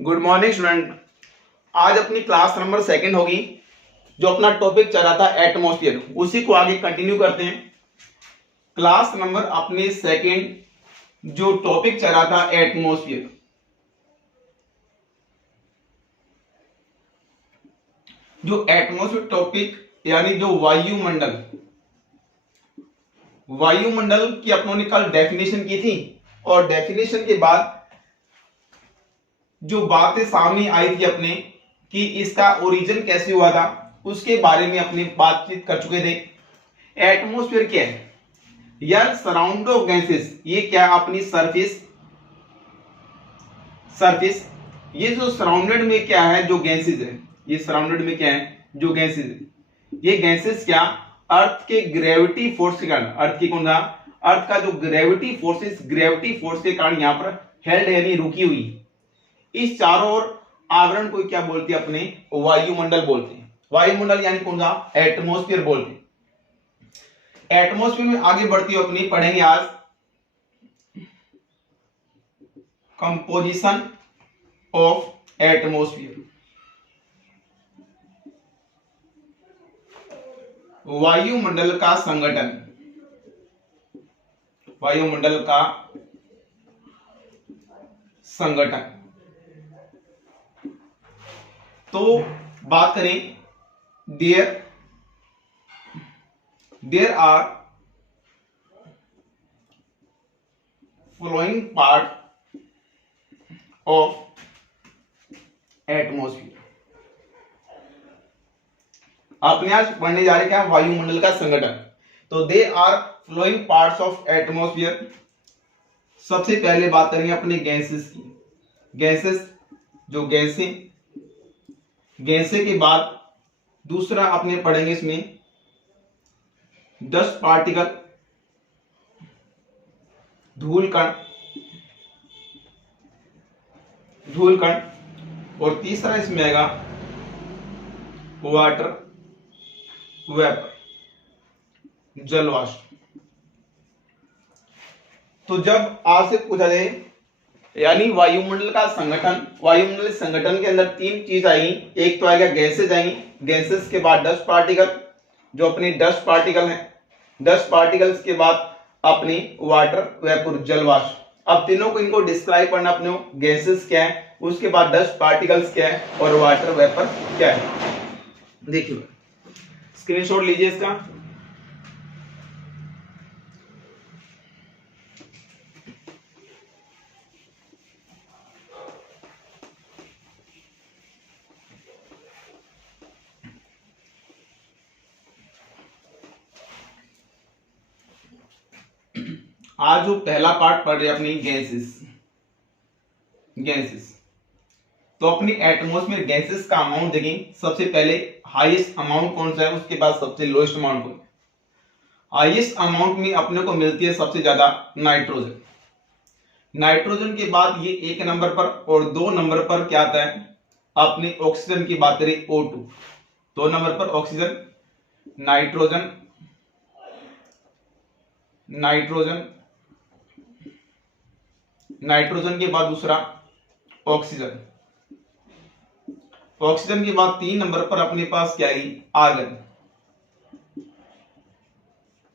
Good morning student. आज अपनी class number second होगी। जो अपना टॉपिक चल रहा था एटमॉस्फेयर, उसी को आगे कंटिन्यू करते हैं। क्लास नंबर अपने सेकंड जो टॉपिक चल रहा था एटमॉस्फेयर। जो एटमॉस्फेयर टॉपिक यानी जो वायुमंडल, वायुमंडल की अपनों ने कल डेफिनेशन की थी और डेफिनेशन के बाद जो बातें सामने आई थी अपने कि इसका ओरिजिन कैसे हुआ था उसके बारे में अपनी बातचीत कर चुके थे। एटमॉस्फेयर क्या है? यार सराउंड ऑफ गैसेस, ये क्या अपनी सरफेस ये जो सराउंडेड में क्या है, जो गैसेस है, ये सराउंडेड में क्या है, जो गैसेस है, ये गैसेस क्या अर्थ के ग्रेविटी फोर्स के कारण, अर्थ की कौन सा, अर्थ का जो ग्रेविटी फोर्स के कारण यहाँ पर हेल्ड यानी रुकी हुई, इस चारों ओर आवरण को क्या बोलते हैं अपने, वायुमंडल बोलते हैं। वायुमंडल यानी कौन सा, एटमॉस्फेयर बोलते हैं। एटमॉस्फेयर में आगे बढ़ती हुई अपनी पढ़ेंगे आज कंपोजिशन ऑफ एटमॉस्फेयर, वायुमंडल का संगठन, वायुमंडल का संगठन। तो बात करें, there are flowing part of atmosphere. आपने आज पढ़ने जा रहे क्या, वायुमंडल का संगठन। तो they are flowing parts of atmosphere. सबसे पहले बात करेंगे अपने गैसेस की। गैसेस, जो गैसें के बाद दूसरा अपने पढ़ेंगे इसमें डस्ट पार्टिकल, धूल कण, और तीसरा इसमें आएगा वाटर वेपर, जलवाष्प। तो जब आपसे पूछा जाए यानी वायुमंडल का संगठन, वायुमंडल संगठन के अंदर तीन चीज आएगी। एक तो आएगा गैसेज आएंगी, गैसेज के बाद डस्ट पार्टिकल, जो अपने डस्ट पार्टिकल हैं, डस्ट पार्टिकल्स के बाद अपनी वाटर वेपर, जलवाष्प। अब तीनों को इनको डिस्क्राइब करना अपने, गैसेज क्या है, उसके बाद डस्ट पार्टिकल्स क्या है और वाटर वेपर क्या है। देखिए स्क्रीनशॉट लीजिए इसका। आज जो पहला पार्ट पढ़ रहे अपनी गैसेस। तो अपनी एटमॉस्फेयर गैसेस का अमाउंट देखें। सबसे पहले हाईएस्ट अमाउंट कौन सा है, उसके बाद सबसे लोएस्ट अमाउंट कौन है। हाईएस्ट अमाउंट में अपने को मिलती है सबसे ज्यादा नाइट्रोजन। नाइट्रोजन के बाद ये एक नंबर पर, और दो नंबर पर क्या आता है, अपने ऑक्सीजन की बात करें O2। दो नंबर पर ऑक्सीजन, नाइट्रोजन, नाइट्रोजन के बाद दूसरा ऑक्सीजन। ऑक्सीजन के बाद तीन नंबर पर अपने पास क्या है,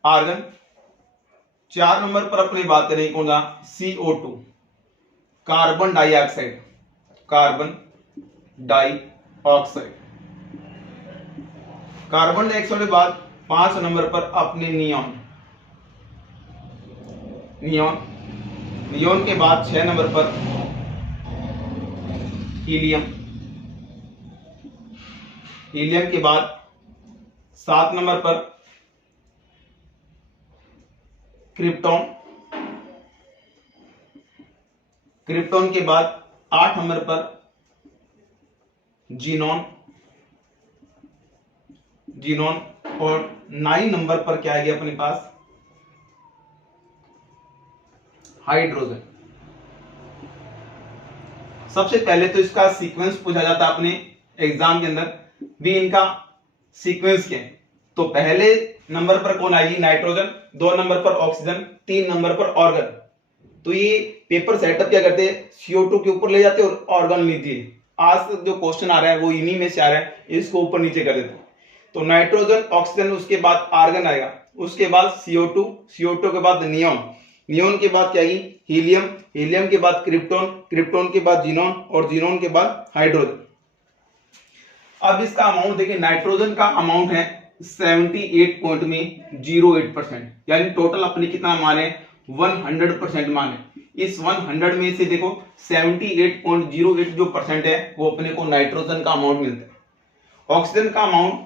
आर्गन। चार नंबर पर अपनी बात करें कौन सा, CO2, carbon dioxide. Carbon dioxide के बाद पांच नंबर पर अपने नियॉन के बाद छह नंबर पर हीलियम के बाद सात नंबर पर क्रिप्टॉन के बाद आठ नंबर पर जीनॉन, और 9 नंबर पर क्या आ गया अपने पास, हाइड्रोजन। सबसे पहले तो इसका सीक्वेंस पूछा जाता अपने एग्जाम के अंदर भी, इनका सीक्वेंस क्या है। तो पहले नंबर पर कौन आएगी, नाइट्रोजन, दो नंबर पर ऑक्सीजन, तीन नंबर पर ऑर्गन। तो ये पेपर सेटअप क्या करते हैं, CO2 के ऊपर ले जाते हैं और ऑर्गन लेते हैं। आज तक जो क्वेश्चन आ रहा है वो इन्हीं में से आ रहा है, इसको ऊपर नीचे कर देते हैं। तो नाइट्रोजन, ऑक्सीजन, उसके बाद आर्गन आएगा, उसके बाद CO2, CO2 के बाद नियोन, नियोन के बाद क्या आएगी हीलियम, हीलियम के बाद क्रिप्टॉन, क्रिप्टॉन के बाद जीनोन और जीनोन के बाद हाइड्रोजन। अब इसका अमाउंट देखिए, नाइट्रोजन का अमाउंट है 78.08%, यानी टोटल अपने कितना माने 100% माने। इस 100 में से देखो 78.08 जो परसेंट है वो अपने को नाइट्रोजन का अमाउंट मिलता है। ऑक्सीजन का अमाउंट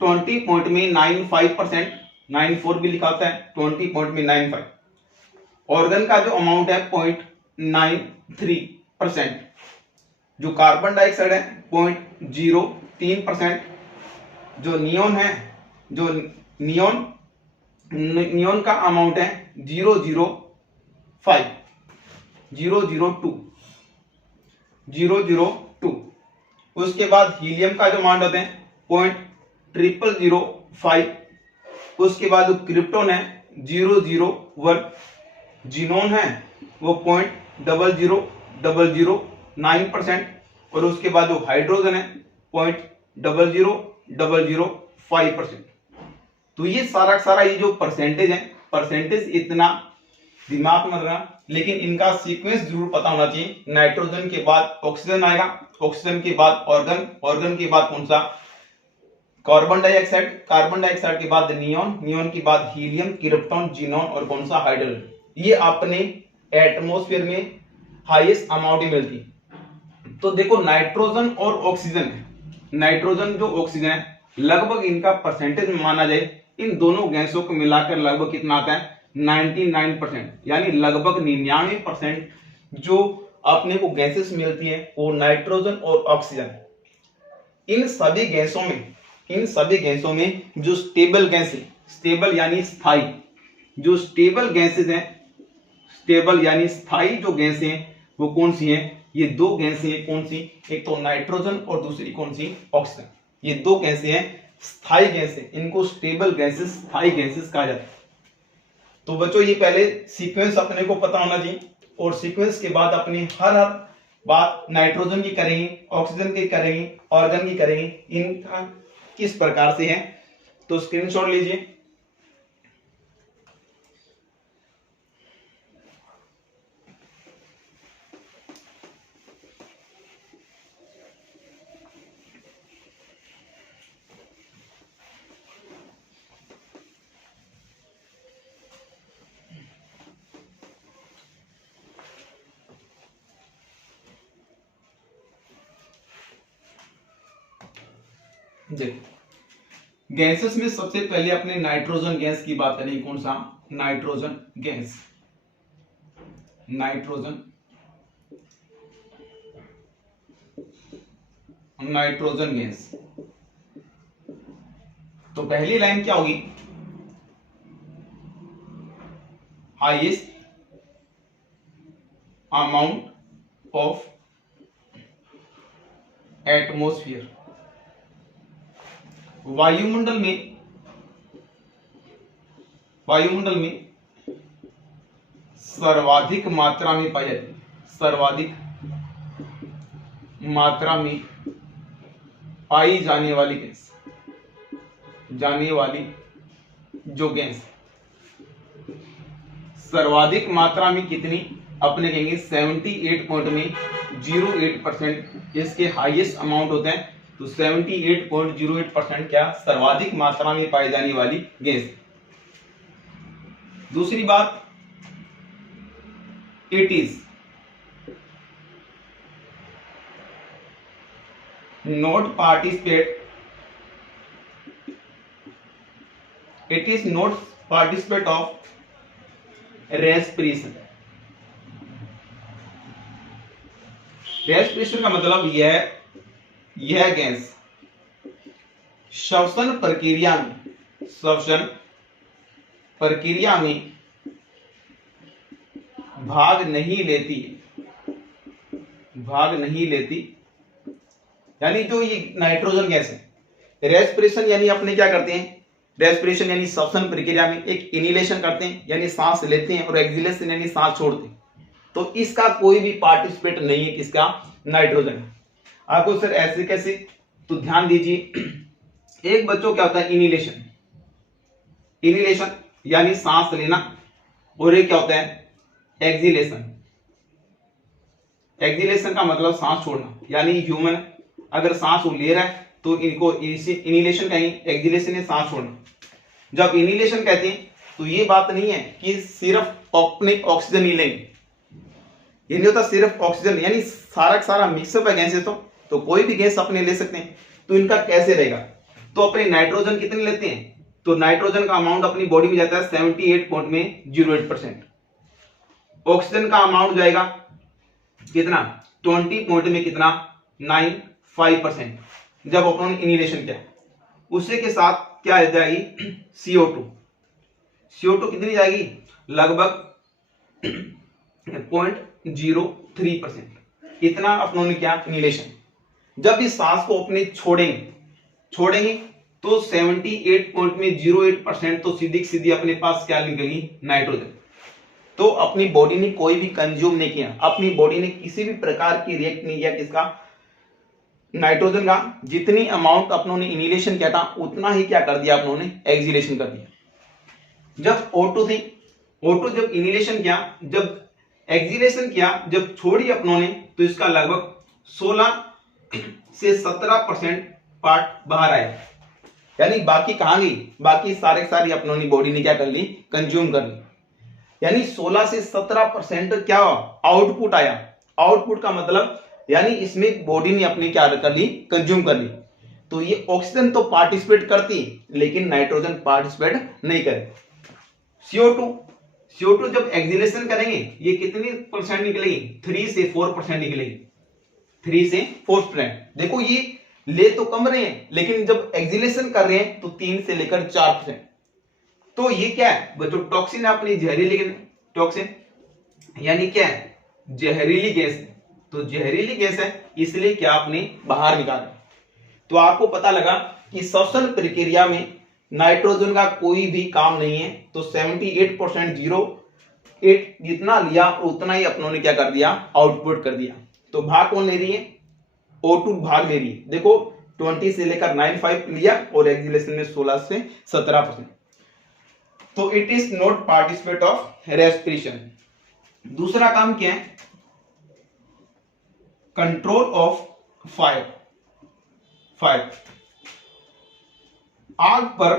20.95%, 94 भी लिखा होता है, 20.95। ऑर्गन का जो अमाउंट है 0.93%। जो कार्बन डाइऑक्साइड है 0.03%। जो नियोन है, जो नियोन का अमाउंट है 0.02। उसके बाद हीलियम का जो अमाउंट होते हैं 0.0005। उसके बाद जो क्रिप्टॉन है 0.01। जीनोन है वो 0.00009%। और उसके बाद जो हाइड्रोजन है 0.00005%। तो ये सारा ये जो परसेंटेज है, परसेंटेज इतना दिमाग में रखना, लेकिन इनका सीक्वेंस जरूर पता होना चाहिए। नाइट्रोजन के बाद ऑक्सीजन आएगा, ऑक्सीजन के बाद ऑर्गन, ऑर्गन के बाद कौन सा कार्बन डाइऑक्साइड, कार्बन डाइऑक्साइड के बाद नियोन, नियोन के बाद हीलियम, क्रिप्टॉन, जीनोन और कौन सा हाइड्रोजन। ये अपने एटमॉस्फेयर में हाईएस्ट अमाउंट ही मिलती है। तो देखो नाइट्रोजन और ऑक्सीजन, नाइट्रोजन जो ऑक्सीजन है लगभग इनका परसेंटेज में माना जाए, इन दोनों गैसों को मिलाकर लगभग कितना आता है 99%, यानी लगभग 99% जो अपने को गैसेस मिलती है वो नाइट्रोजन और ऑक्सीजन। इन सभी गैसों में जो स्टेबल गैस है, स्टेबल यानी स्थायी, जो स्टेबल गैसेस हैं, स्टेबल यानी स्थायी जो गैसें हैं वो कौन सी हैं, ये दो गैसें हैं। कौन सी, एक तो नाइट्रोजन और दूसरी कौन सी ऑक्सीजन। ये दो गैसें हैं स्थायी गैसें, इनको स्टेबल गैसेस, स्थायी गैसेस कहा जाता है। तो बच्चों ये पहले सीक्वेंस अपने को पता होना चाहिए, और सीक्वेंस के बाद अपनी हर बात नाइट्रोजन की करेंगे, ऑक्सीजन की करेंगे, ऑर्गन की करेंगे, इनका किस प्रकार से है। तो स्क्रीनशॉट लीजिए। देखो गैसेस में सबसे पहले अपने नाइट्रोजन गैस की बात करें। कौन सा, नाइट्रोजन गैस, नाइट्रोजन गैस। तो पहली लाइन क्या होगी, हाईएस्ट अमाउंट ऑफ एटमॉस्फेयर। वायुमंडल में सर्वाधिक मात्रा में पाई जाती है, सर्वाधिक मात्रा में पाई जाने वाली गैस, जो गैस सर्वाधिक मात्रा में कितनी, अपने कहेंगे 78.08% इसके हाईएस्ट अमाउंट होते हैं। तो 78.08% क्या, सर्वाधिक मात्रा में पाई जाने वाली गैस। दूसरी बात, it is not participate of respiration. Respiration का मतलब यह गैस श्वसन प्रक्रिया में भाग नहीं लेती, यानी जो ये नाइट्रोजन गैस है, रेस्पिरेशन यानी अपने क्या करते हैं, रेस्पिरेशन यानी श्वसन प्रक्रिया में एक इनहेलेशन करते हैं यानी सांस लेते हैं और एक्सहेलेशन यानी सांस छोड़ते हैं। तो इसका कोई भी पार्टिसिपेट नहीं है, किसका? नाइट्रोजन। आपको सर ऐसे कैसे? तो ध्यान दीजिए, एक बच्चों क्या होता है इनहेलेशन, इनहेलेशन यानी सांस लेना, और ये क्या होता है एक्सहेलेशन। एक्सहेलेशन का मतलब सांस छोड़ना, यानी ह्यूमन अगर सांस वो ले रहा है तो इनको इनहेलेशन कहेंगे, एक्सहेलेशन है सांस छोड़ना। जब इनहेलेशन कहते हैं तो ये बात नहीं है कि सिर्फ अपने ऑक्सीजन ही लेंगे, ये नहीं होता सिर्फ ऑक्सीजन, यानी सारा सारा मिक्सअप है गैसेस। तो कोई भी गैस अपने ले सकते हैं। तो इनका कैसे रहेगा? तो अपने नाइट्रोजन कितने लेते हैं? तो नाइट्रोजन का अमाउंट अपनी बॉडी में जाता है 78.08%। ऑक्सीजन का अमाउंट जाएगा कितना? 20 में कितना? 95%। जब अपन ने इनहेलेशन किया, उसी के साथ क्या आ जाएगी? CO2। CO2 कितनी जाएगी? लगभग 0.03%। इतना अपनों ने क्या इनहेलेशन। जब इस सांस को अपने छोड़ेंगे तो 78.08% तो सीधी अपने पास क्या निकलेगी? नाइट्रोजन। तो अपनी बॉडी ने कोई भी कंज्यूम नहीं किया, अपनी बॉडी ने किसी भी प्रकार की रिएक्ट नहीं किया, किसका? नाइट्रोजन का। जितनी अमाउंट अपनों ने इनहेलेशन किया था उतना ही क्या कर दिया अपनों ने? एक्सहेलेशन कर दिया। जब O2 थी, O2 जब इनहेलेशन किया, जब एक्सहेलेशन किया, जब छोड़ी अपनों ने, तो इसका लगभग 16 से 17% पार्ट बाहर आया, यानी बाकी कहां गई? बाकी सारी अपनों ने बॉडी ने क्या कर ली? कंज्यूम कर ली। यानी 16 से 17% क्या आउटपुट आया। आउटपुट का मतलब यानी इसमें बॉडी ने अपनी क्या कर ली? कंज्यूम कर ली। तो ये ऑक्सीजन तो पार्टिसिपेट करती लेकिन नाइट्रोजन पार्टिसिपेट नहीं करे। CO2 जब एक्सहेलेशन करेंगे ये कितनी परसेंट निकलेगी? 3 से 4% निकलेगी। 3 से 4%। देखो ये ले तो कम रहे हैं लेकिन जब एक्सहेलेशन कर रहे हैं तो 3 से लेकर 4%। तो ये क्या है बच्चों? टॉक्सिन है अपनी जहरीली, टॉक्सिन यानी क्या है? जहरीली गैस है। तो जहरीली गैस है इसलिए क्या अपने बाहर निकाले। तो आपको पता लगा कि श्वसन प्रक्रिया में नाइट्रोजन का कोई भी काम नहीं है। तो 78.08 जितना लिया उतना ही अपनों ने क्या कर दिया? आउटपुट कर दिया। तो भाग कौन ले रही है? O2 भाग ले रही है। देखो 20 से लेकर 95 लिया और एक्सहेलेशन में 16 से 17%। तो it is not participate of respiration. दूसरा काम क्या है? Control of fire. आग पर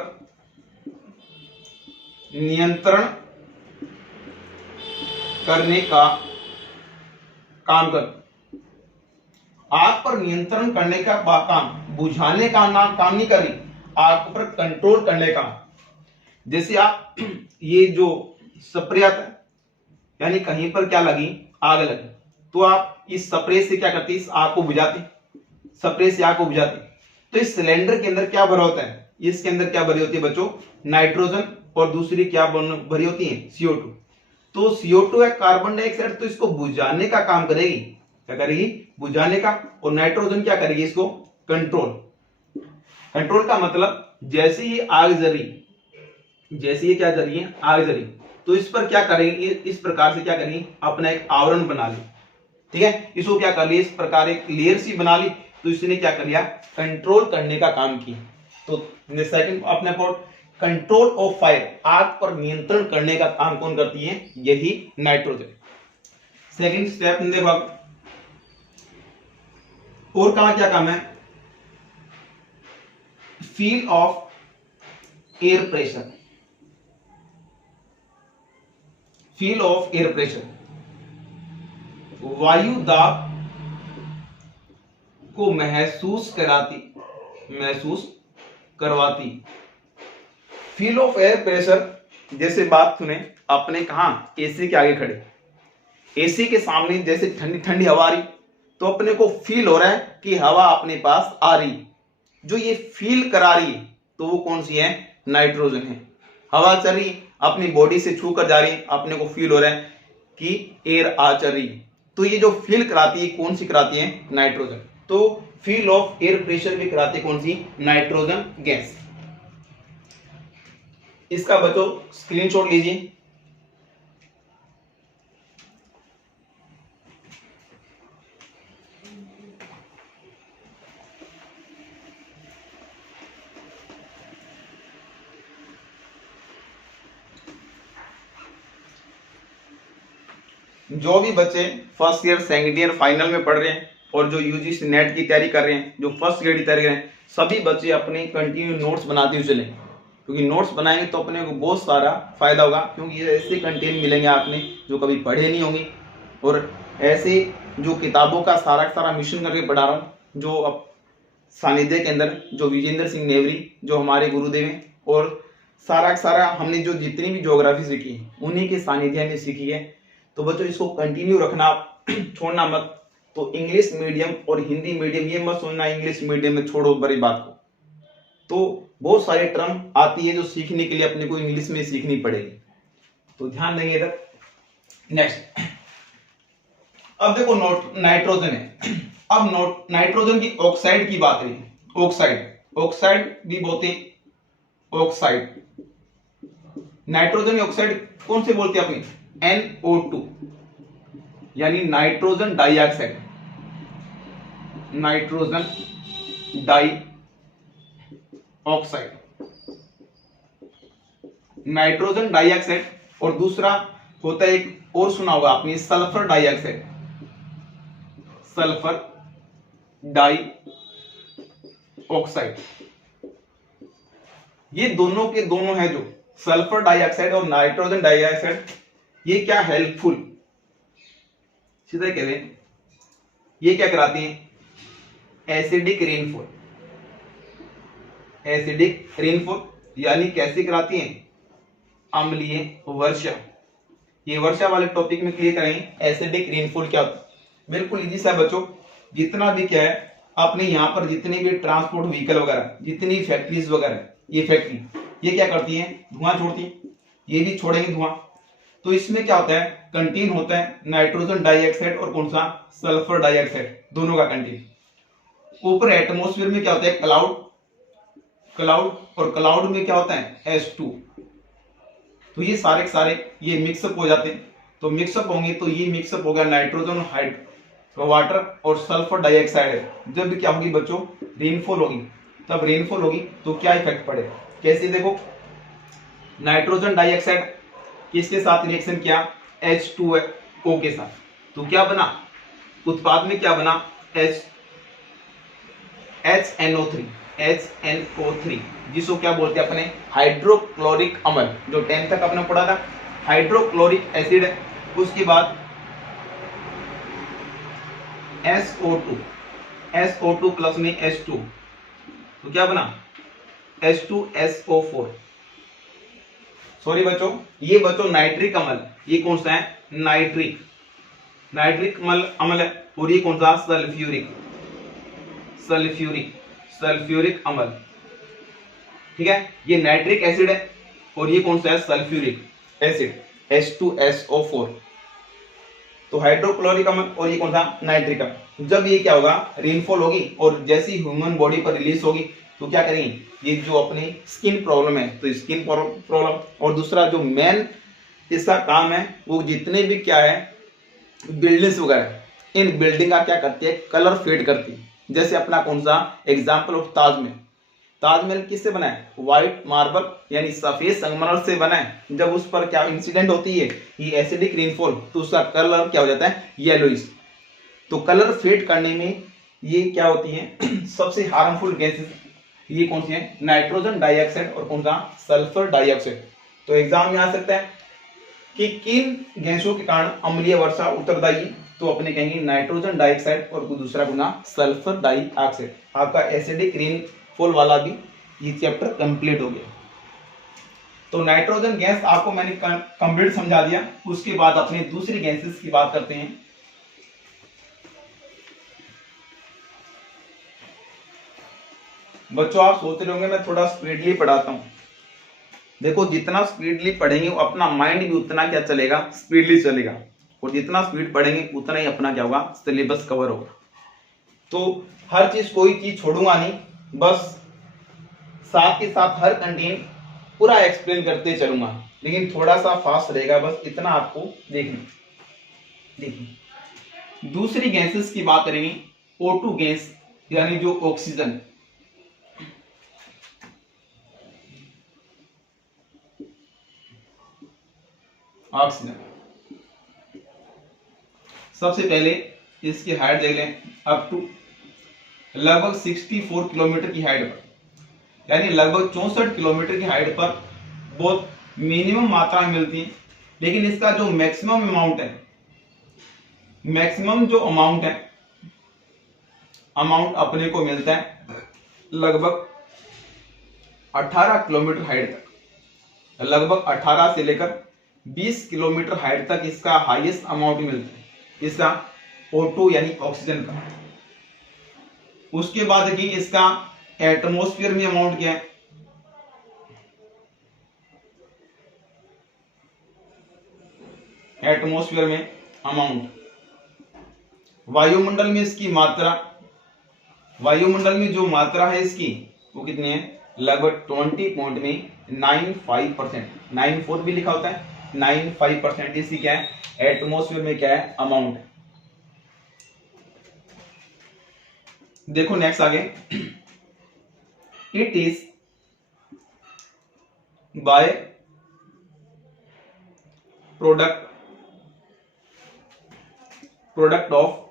नियंत्रण करने का काम कर। आग पर नियंत्रण करने का काम, बुझाने का काम नहीं कर रही, आग पर कंट्रोल करने का। जैसे आप ये जो स्प्रे आता है, यानी कहीं पर क्या लगी? आग लगी, तो आप इस स्प्रे से क्या करते? इस आग को बुझाते, स्प्रे से आग को बुझाते। तो इस सिलेंडर के अंदर क्या भरा होता है? इसके अंदर क्या भरी होती है बच्चों? नाइट्रोजन, और दूसरी क्या भरी होती है? CO2। तो CO2 है कार्बन डाइऑक्साइड, तो इसको बुझाने का काम करेगी। क्या करेगी? बुझाने का। और नाइट्रोजन क्या करेगी? इसको कंट्रोल का मतलब जैसे ही आग जरी, जैसे ये क्या जरी है? आग जरी, तो इस पर क्या करेंगे? इस प्रकार से क्या करेंगे? अपना एक आवरण बना ली। ठीक है, इसको क्या कर लिया? इस प्रकार एक लेयर सी बना ली। तो इसने क्या कर लिया? कंट्रोल करने का काम किया। तो सेकंड अपने पॉइंट, कंट्रोल ऑफ फायर, आग पर नियंत्रण करने का काम कौन करती है? यही नाइट्रोजन। सेकंड स्टेप देखो, और कहां क्या काम है? Feel of air pressure. Feel of air pressure, वायु दाब को महसूस करवाती। फील ऑफ एयर प्रेशर, जैसे बात सुने आपने, कहा एसी के आगे खड़े, एसी के सामने जैसे ठंडी ठंडी हवा आ रही, तो अपने को फील हो रहा है कि हवा अपने पास आ रही। जो ये फील करा रही है तो वो कौन सी है? नाइट्रोजन है। हवा चल रही, अपनी बॉडी से छू कर जा रही, अपने को फील हो रहा है कि एयर आ चल रही। तो ये जो फील कराती है कौन सी कराती है? नाइट्रोजन। तो फील ऑफ एयर प्रेशर भी कराती है कौन सी? Nitrogen gas. इसका बच्चों स्क्रीनशॉट लीजिए। जो भी बच्चे first year second year final में पढ़ रहे हैं और जो यूजीसी नेट की तैयारी कर रहे हैं, जो फर्स्ट ग्रेड की तैयारी कर रहे हैं, सभी बच्चे अपने कंटिन्यू नोट्स बनाते हुए चलें, क्योंकि नोट्स बनाएंगे तो अपने को बहुत सारा फायदा होगा। क्योंकि ऐसे कंटेंट मिलेंगे आपने जो कभी पढ़े नहीं होंगे, और ऐसे जो किताबों का सारा मिशन करके पढ़ा रहा हूँ, जो अब सानिध्य के अंदर जो विजेंद्र सिंह नेवरी जो हमारे गुरुदेव हैं, और सारा हमने जो जितनी भी ज्योग्राफी सीखी है उन्हीं के सानिध्य में सीखी है। तो बच्चों इसको कंटिन्यू रखना, छोड़ना मत। तो इंग्लिश मीडियम और हिंदी मीडियम ये मत सोचना इंग्लिश मीडियम में छोड़ो बड़ी बात को। तो बहुत सारे टर्म आती है जो सीखने के लिए अपने को इंग्लिश में सीखनी पड़ेगी, तो ध्यान देंगे इधर। नेक्स्ट, अब देखो नाइट्रोजन है। अब नाइट्रोजन की ऑक्साइड की बात है। ऑक्साइड भी बोलते हैं, ऑक्साइड। नाइट्रोजन की ऑक्साइड कौन से बोलते हैं अपनी? NO2 यानी nitrogen dioxide. Nitrogen dioxide, nitrogen dioxide. और दूसरा होता है, एक और सुना होगा आपने, sulphur dioxide. Sulphur dioxide, ये दोनों के दोनों है। जो सल्फर डाइऑक्साइड और नाइट्रोजन डाइऑक्साइड, ये क्या हेल्पफुल, सीधा कह दें, ये क्या कराती हैं? Acidic rainfall. एसिडिक रेनफॉल यानी कैसे कराती हैं? अम्लीय वर्षा। ये वर्षा वाले टॉपिक में क्लियर करेंगे एसिडिक रेनफॉल क्या होता है। बिल्कुल इजी सा बच्चों, जितना भी क्या है आपने यहाँ पर जितने भी ट्रांसपोर्ट व्हीकल वगैरह, जितनी फैक्ट्रीज वगैरह, ये फैक्ट्री ये क्या करती है? धुआं छोड़ती है, ये भी छोड़ेंगे धुआं। तो इसमें क्या होता है? कंटेन होता है नाइट्रोजन डाइऑक्साइड और कौन सा? सल्फर डाइऑक्साइड, दोनों का कंटेन। ऊपर एटमॉस्फेयर में क्या होता है? क्लाउड, और क्लाउड में क्या होता है? H2। तो ये सारे ये मिक्सअप हो जाते हैं। तो मिक्सअप होंगे तो ये मिक्सअप हो गया नाइट्रोजन, वाटर और सल्फर डाइऑक्साइड है। जब भी क्या होगी बच्चों? रेनफॉल होगी। तब रेनफॉल होगी तो क्या इफेक्ट पड़ेगा? कैसे? देखो, नाइट्रोजन डाइऑक्साइड किसके साथ रिएक्शन किया? H2O के साथ। तो क्या बना? उत्पाद में क्या बना? HNO3, जिसको क्या बोलते हैं अपने? हाइड्रोक्लोरिक अम्ल, जो 10 तक अपने पढ़ा था। हाइड्रोक्लोरिक एसिड है। उसके बाद SO2 प्लस में H2, तो क्या बना? H2SO4। सॉरी बच्चों, ये बच्चों नाइट्रिक अम्ल, ये कौन सा है? नाइट्रिक अम्ल है। और ये कौन सा? सल्फ्यूरिक अम्ल। ठीक है, ये नाइट्रिक एसिड है और ये कौन सा है? Sulphuric acid, H2SO4। तो हाइड्रोक्लोरिक अम्ल और ये कौन सा? नाइट्रिक अम्ल। जब ये क्या होगा? रेनफॉल होगी और जैसी ह्यूमन बॉडी पर रिलीज होगी तो क्या करेंगे? ये जो अपनी स्किन प्रॉब्लम है तो स्किन प्रॉब्लम, और दूसरा जो मेन इसका काम है वो जितने भी क्या है बिल्डिंग्स वगैरह, इन बिल्डिंग का क्या करती है? कलर फेड करती है। जैसे अपना कौन सा एग्जाम्पल ऑफ ताजमहल। ताजमहल किससे बना है? व्हाइट मार्बल यानी सफेद संगमरमर से बना है। जब उस पर क्या इंसिडेंट होती है, ये एसिडिक रेनफॉल, तो उसका कलर क्या हो जाता है? येलोइश। तो कलर फेड करने में ये क्या होती है? सबसे हार्मफुल गैसेस ये कौन सी है? नाइट्रोजन डाइऑक्साइड और कौन सा? Sulphur dioxide. तो एग्जाम में आ सकता है कि किन गैसों के कारण अम्लीय वर्षा उत्तरदायी? तो अपने कहेंगे नाइट्रोजन डाइऑक्साइड और दूसरा गुना सल्फर डाइऑक्साइड। आपका एसिडिक रेनफॉल वाला भी ये चैप्टर कंप्लीट हो गया। तो नाइट्रोजन गैस आपको मैंने कंप्लीट समझा दिया। उसके बाद अपने दूसरी गैसेस की बात करते हैं। बच्चों आप सोच रहे होंगे मैं थोड़ा स्पीडली पढ़ाता हूं। देखो, जितना स्पीडली पढ़ेंगे अपना माइंड भी उतना क्या चलेगा? स्पीडली चलेगा। और जितना स्पीड पढ़ेंगे उतना ही अपना क्या होगा? सिलेबस कवर होगा। तो हर चीज, कोई चीज छोड़ूंगा नहीं, बस साथ के साथ हर कंटेंट पूरा एक्सप्लेन करते चलूंगा, लेकिन थोड़ा सा फास्ट रहेगा, बस इतना आपको देखना। देखिए दूसरी गैसेस की बात करेंगे, O2 गैस यानी जो ऑक्सीजन। ऑक्सीजन सबसे पहले इसकी हाइट देख लें, अप टू लगभग 64 किलोमीटर की हाइट पर, यानी लगभग 64 किलोमीटर की हाइट पर बहुत मिनिमम मात्रा में मिलती है। लेकिन इसका जो मैक्सिमम अमाउंट है, मैक्सिमम जो अमाउंट अपने को मिलता है लगभग 18 किलोमीटर हाइट तक, लगभग 18 से लेकर 20 किलोमीटर हाइट तक इसका हाईएस्ट अमाउंट मिलता है, इसका O2 यानी ऑक्सीजन का। उसके बाद की इसका एटमॉस्फेयर में अमाउंट क्या है, एटमॉस्फेयर में अमाउंट, वायुमंडल में इसकी मात्रा, वायुमंडल में जो मात्रा है इसकी वो कितनी है, लगभग 20.95%, 94 भी लिखा होता है, 95% इसकी क्या है, एटमॉस्फेयर में क्या है, अमाउंट है। देखो नेक्स्ट आगे, it is by product of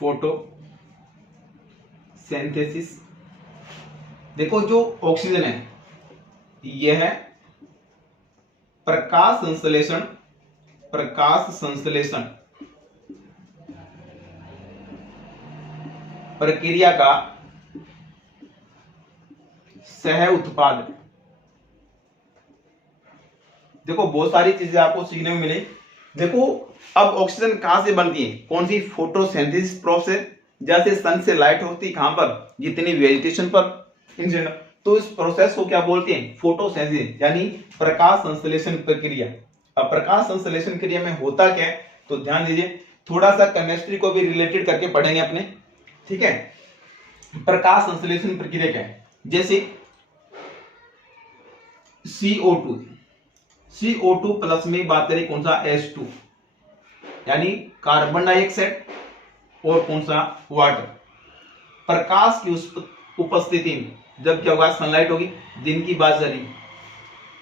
photosynthesis. देखो जो ऑक्सीजन है यह है प्रकाश संश्लेषण प्रक्रिया का सह उत्पाद। देखो बहुत सारी चीजें आपको सीखने में मिली। देखो अब ऑक्सीजन कहां से बनती है, कौन सी, फोटोसिंथेसिस प्रोसेस, जैसे सन से लाइट होती है कहां पर, जितनी वेजिटेशन पर इन जनरल, तो इस प्रोसेस को क्या बोलते हैं, फोटोसिंथेसिस यानी प्रकाश संश्लेषण प्रक्रिया। अब प्रकाश संश्लेषण क्रिया में होता क्या है, तो ध्यान दीजिए, थोड़ा सा केमिस्ट्री को भी रिलेटेड करके पढ़ेंगे अपने, ठीक है। प्रकाश संश्लेषण प्रक्रिया क्या है, जैसे CO2 प्लस में बात करें कौन सा, H2 यानी कार्बन डाइऑक्साइड, और कौन सा, वाटर। प्रकाश की उपस्थिति में जब क्या होगा, सनलाइट होगी, दिन की बात चली,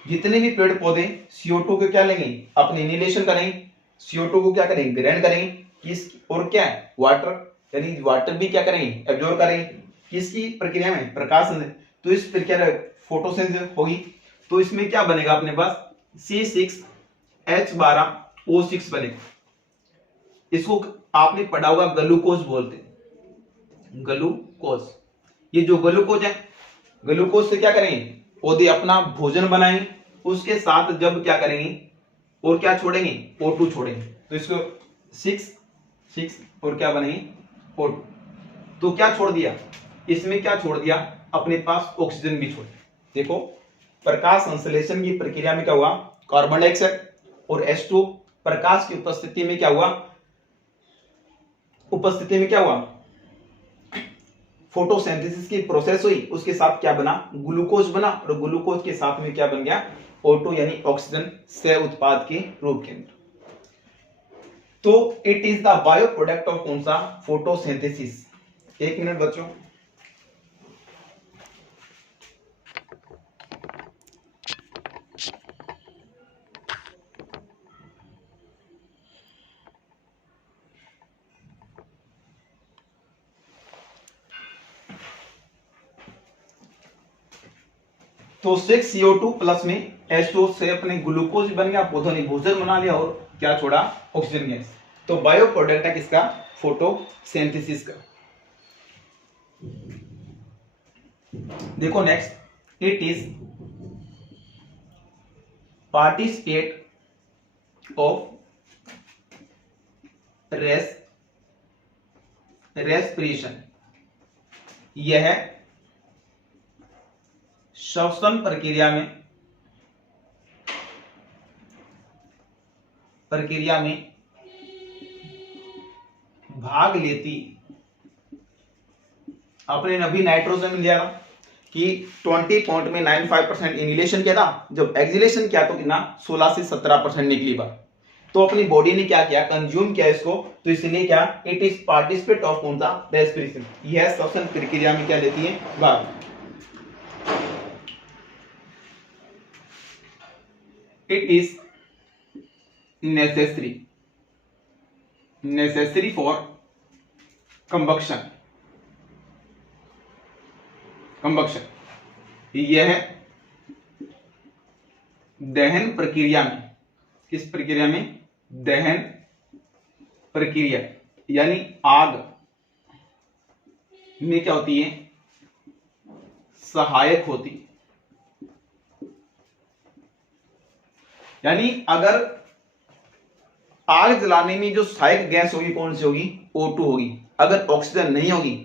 जितने भी पेड़ पौधे CO2 को क्या लेंगे, अपने इनहेलेशन करेंगे, CO2 को क्या करेंगे, ग्रहण करेंगे, किस, और क्या है, वाटर, यानी वाटर भी क्या करेंगे, एब्जॉर्ब करेंगे, किसकी प्रक्रिया में, प्रकाश। तो इस प्रक्रिया फोटोसिंथेसिस होगी, तो इसमें क्या बनेगा अपने पास, C6H12O6 बनेगा। इसको आपने पढ़ा होगा ग्लूकोज बोलते, ग्लूकोज। ये जो ग्लूकोज है, ग्लूकोज से क्या करेंगे, पौधे अपना भोजन बनाएंगे, उसके साथ जब क्या करेंगे, और क्या छोड़ेंगे, O2 छोड़ेंगे, तो इसको 6 और क्या बनेंगे, O2। तो क्या छोड़ दिया इसमें, क्या छोड़ दिया, अपने पास ऑक्सीजन भी छोड़ दिया। देखो प्रकाश संश्लेषण की प्रक्रिया में क्या हुआ, कार्बन डाइऑक्साइड और H2 प्रकाश की उपस्थिति में क्या हुआ, फोटोसिंथेसिस की प्रोसेस हुई, उसके साथ क्या बना, ग्लूकोज बना, और ग्लूकोज के साथ में क्या बन गया, O2 यानी ऑक्सीजन सह उत्पाद के रूप के अंदर। तो it is the bio product of कौन सा, फोटोसिंथेसिस। 1 मिनट बच्चों। तो 6CO2 प्लस में H2 से अपने ग्लूकोज बन गया, पौधों ने भोजन बना लिया, और क्या छोड़ा, ऑक्सीजन गैस। तो बायो प्रोडक्ट है किसका, फोटोसिंथेसिस का। देखो next, it is participate of respiration. यह श्वसन प्रक्रिया में भाग लेती अपने अभी नाइट्रोजन में लिया था कि 20.95% इनहेलेशन किया था, जब एक्सहेलेशन किया तो कितना 16 से 17% निकली बार। तो अपनी बॉडी ने क्या किया, कंज्यूम किया इसको, तो इसलिए क्या, इट इज पार्टिसिपेट ऑफ कौन सा, रेस्पिरेशन। यह श्वसन प्रक्रिया में क्या लेती है, भाग। It is necessary for combustion. यह दहन प्रक्रिया में, किस प्रक्रिया में, दहन प्रक्रिया यानी आग में क्या होती है, सहायक होती। यानी अगर आग जलाने में जो सहायक गैस होगी कौन सी होगी, O2 होगी। अगर ऑक्सीजन नहीं होगी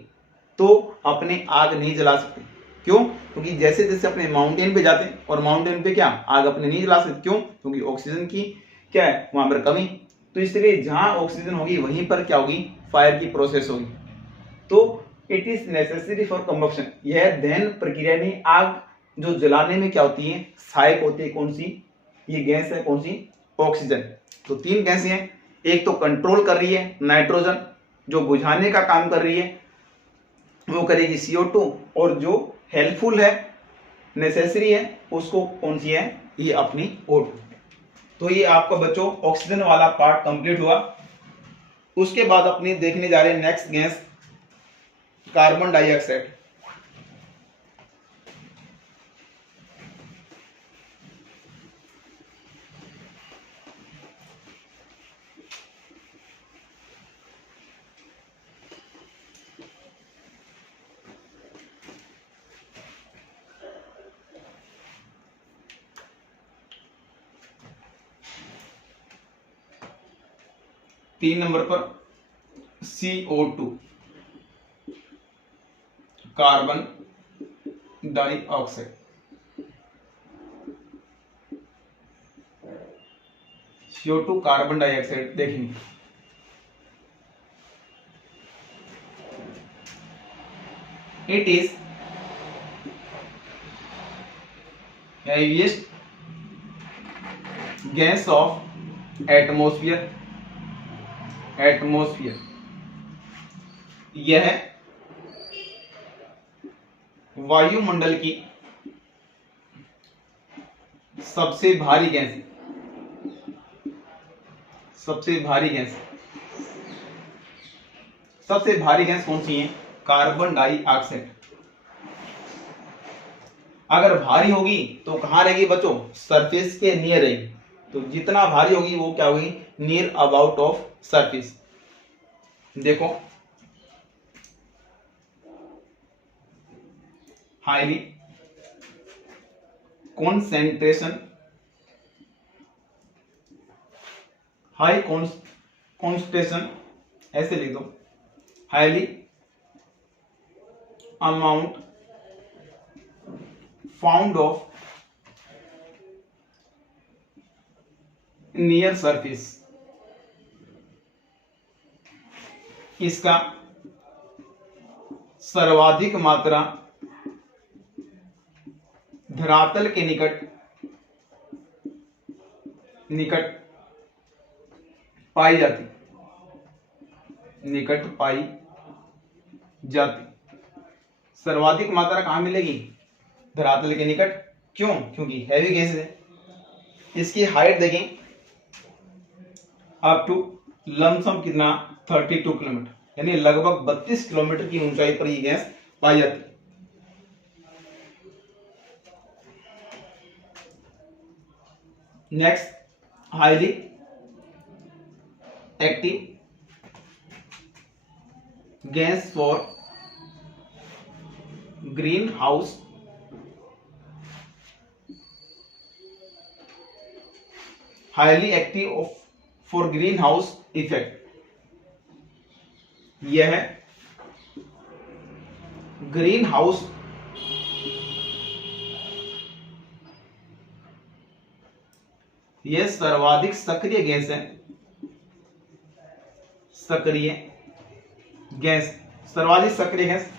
तो अपने आग नहीं जला सकते। क्यों, क्योंकि जैसे जैसे अपने माउंटेन पे जाते हैं और माउंटेन पे क्या आग अपने नहीं जला सकते, क्यों, क्योंकि ऑक्सीजन की क्या है वहां पर कमी। तो इसलिए जहां ऑक्सीजन होगी वहीं पर क्या होगी, फायर की प्रोसेस होगी। तो it is necessary for combustion, यह दहन प्रक्रिया में आग जो जलाने में क्या होती है, सहायक होती है। कौन सी, ये गैस है कौन सी, ऑक्सीजन। तो तीन गैसें हैं, एक तो कंट्रोल कर रही है नाइट्रोजन, जो बुझाने का काम कर रही है वो करेगी CO2, और जो हेल्पफुल है, नेसेसरी है, उसको कौन सी है, ये अपनी O2। तो ये आपका बच्चों ऑक्सीजन वाला पार्ट कंप्लीट हुआ। उसके बाद अपनी देखने जा रहे हैं नेक्स्ट गैस, कार्बन डाइऑक्साइड। तीन नंबर पर CO2, carbon dioxide. CO2 carbon dioxide देखेंगे। It is heaviest gas of atmosphere. यह वायुमंडल की सबसे भारी गैस है। सबसे भारी गैस कौन सी है, कार्बन डाइऑक्साइड। अगर भारी होगी तो कहां रहेगी बच्चों, सरफेस के नियर रहेगी। तो जितना भारी होगी वो क्या होगी, नियर अबाउट ऑफ सरफेस। देखो हाईली कॉन्सेंट्रेशन, हाई कॉन्सेंट्रेशन, ऐसे लिख दो, highly amount found of near surface. इसका सर्वाधिक मात्रा धरातल के निकट पाई जाती, सर्वाधिक मात्रा कहां मिलेगी, धरातल के निकट। क्यों, क्योंकि हैवी गैस है। इसकी हाइट देखें, अप टू लमसम कितना 32 किलोमीटर, यानी लगभग 32 किलोमीटर की ऊंचाई पर ये गैस पाई जाती है। Next, highly active gas for green house highly active for green house effect. यह ग्रीन हाउस यह सर्वाधिक सक्रिय गैस है। सर्वाधिक सक्रिय गैस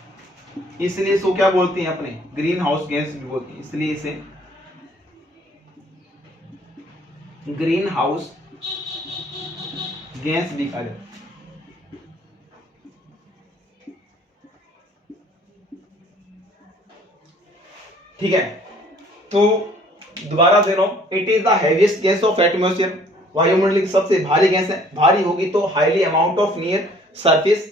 इसलिए इसको क्या बोलते हैं अपने, ग्रीन हाउस गैस भी बोलते हैं, इसलिए इसे ग्रीन हाउस गैस भी कहा जाता है। ठीक है, तो दोबारा दे रहा हूं, it is the heaviest gas off atmosphere, वायुमंडल की सबसे भारी गैस है। भारी होगी तो highly amount of near surface,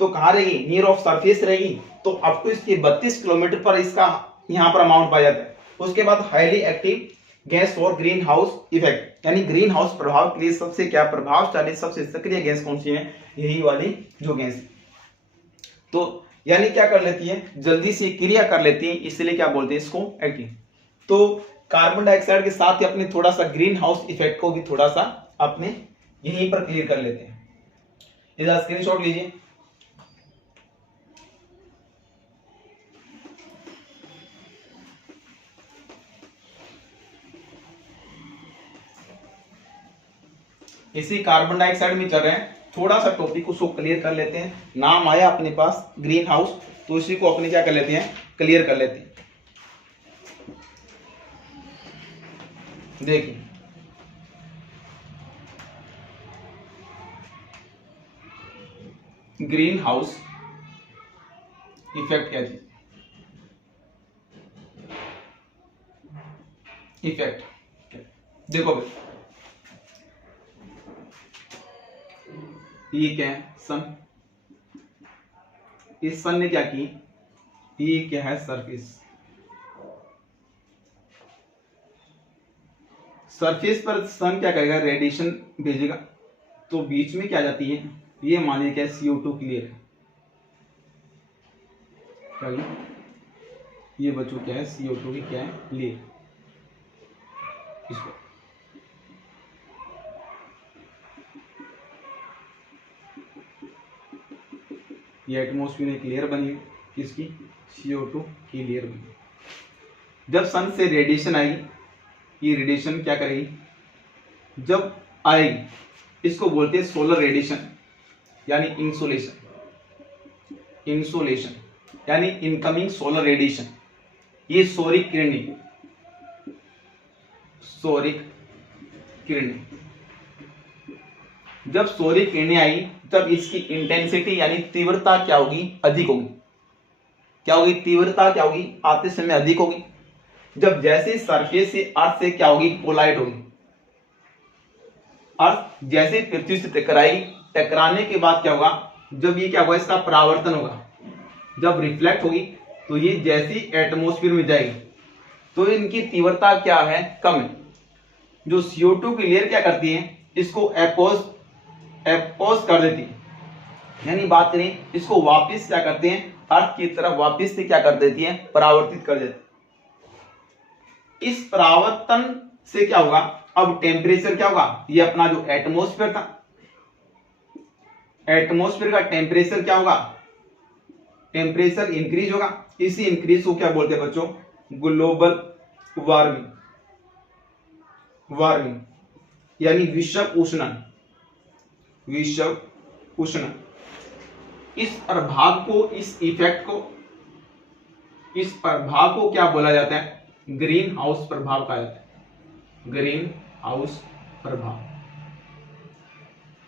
तो कहां रहेगी, नियर ऑफ सरफेस रहेगी, तो अप टू इसके 32 किलोमीटर पर इसका यहां पर अमाउंट पाया जाता है। उसके बाद highly active gas for green house effect, यानी ग्रीन हाउस प्रभाव के लिए सबसे क्या प्रभावशाली, सबसे सक्रिय गैस कौन सी है, यही वाली जो गैस, तो यानी क्या कर लेती है, जल्दी से क्रिया कर लेती है, इसलिए क्या बोलते हैं इसको, एक्टिव। तो कार्बन डाइऑक्साइड के साथ ही अपने थोड़ा सा ग्रीन हाउस इफेक्ट को भी थोड़ा सा अपने यहीं पर क्लियर कर लेते हैं। इसका स्क्रीनशॉट लीजिए। इसी कार्बन डाइऑक्साइड में चल रहे हैं, थोड़ा सा टॉपिक उसको क्लियर कर लेते हैं। नाम आया अपने पास ग्रीन हाउस, तो इसी को अपने क्या कर लेते हैं, क्लियर कर लेते हैं। देखिए ग्रीन हाउस इफेक्ट क्या चीज, इफेक्ट देखो भाई, ये क्या है, सन, इस सन ने क्या की, ये क्या है, सरफेस, सरफेस पर सन क्या करेगा, रेडिएशन भेजेगा, तो बीच में क्या जाती है, ये मान लीजिए क्या CO2 क्लियर है, ये बच्चों क्या है, CO2 की क्या है, लेयर, इसको ये एटमॉस्फेयर एक लेयर बनी है, किसकी, CO2 की लेयर बनी। जब सन से रेडिएशन आएगी, ये रेडिएशन क्या करेगी, जब आएगी इसको बोलते हैं सोलर रेडिएशन, यानी इंसोलेशन, इंसोलेशन यानी इनकमिंग सोलर रेडिएशन, ये सौरिक किरणें, सौरिक किरणें, जब सौरिक किरणें आई तब इसकी इंटेंसिटी यानी तीव्रता क्या होगी, अधिक होगी, क्या होगी, तीव्रता क्या होगी, आते समय अधिक होगी। जब जैसे सरफेस से अर्थ से क्या होगी, कोलाइड होगी, अर्थ जैसे पृथ्वी से टकराएगी, टकराने के बाद क्या होगा, जब ये क्या होगा, इसका परावर्तन होगा, जब रिफ्लेक्ट होगी, तो ये जैसी एटमॉस्फेयर में जाएगी तो इनकी तीव्रता क्या है, कम है। जो CO2 की लेयर क्या करती है, इसको एपोज कर देती है, यानी बात करें इसको वापस क्या करते हैं, अर्थ की तरफ वापस से क्या कर देती है, परावर्तित कर देती है। इस परावर्तन से क्या होगा, अब टेम्परेचर क्या होगा, ये अपना जो एटमॉस्फेयर था, एटमॉस्फेयर का टेम्परेचर क्या होगा, टेम्परेचर इंक्रीज होगा। इसी इंक्रीज को क्या बोलते हैं बच्चों, ग्लोबल वार्मिंग, वार्मिंग यानी विश्व उष्णन, विश्व उष्णन। इस प्रभाव को, इस इफेक्ट को, इस प्रभाव को क्या बोला जाता है, ग्रीन हाउस प्रभाव कहा जाता है, ग्रीन हाउस प्रभाव,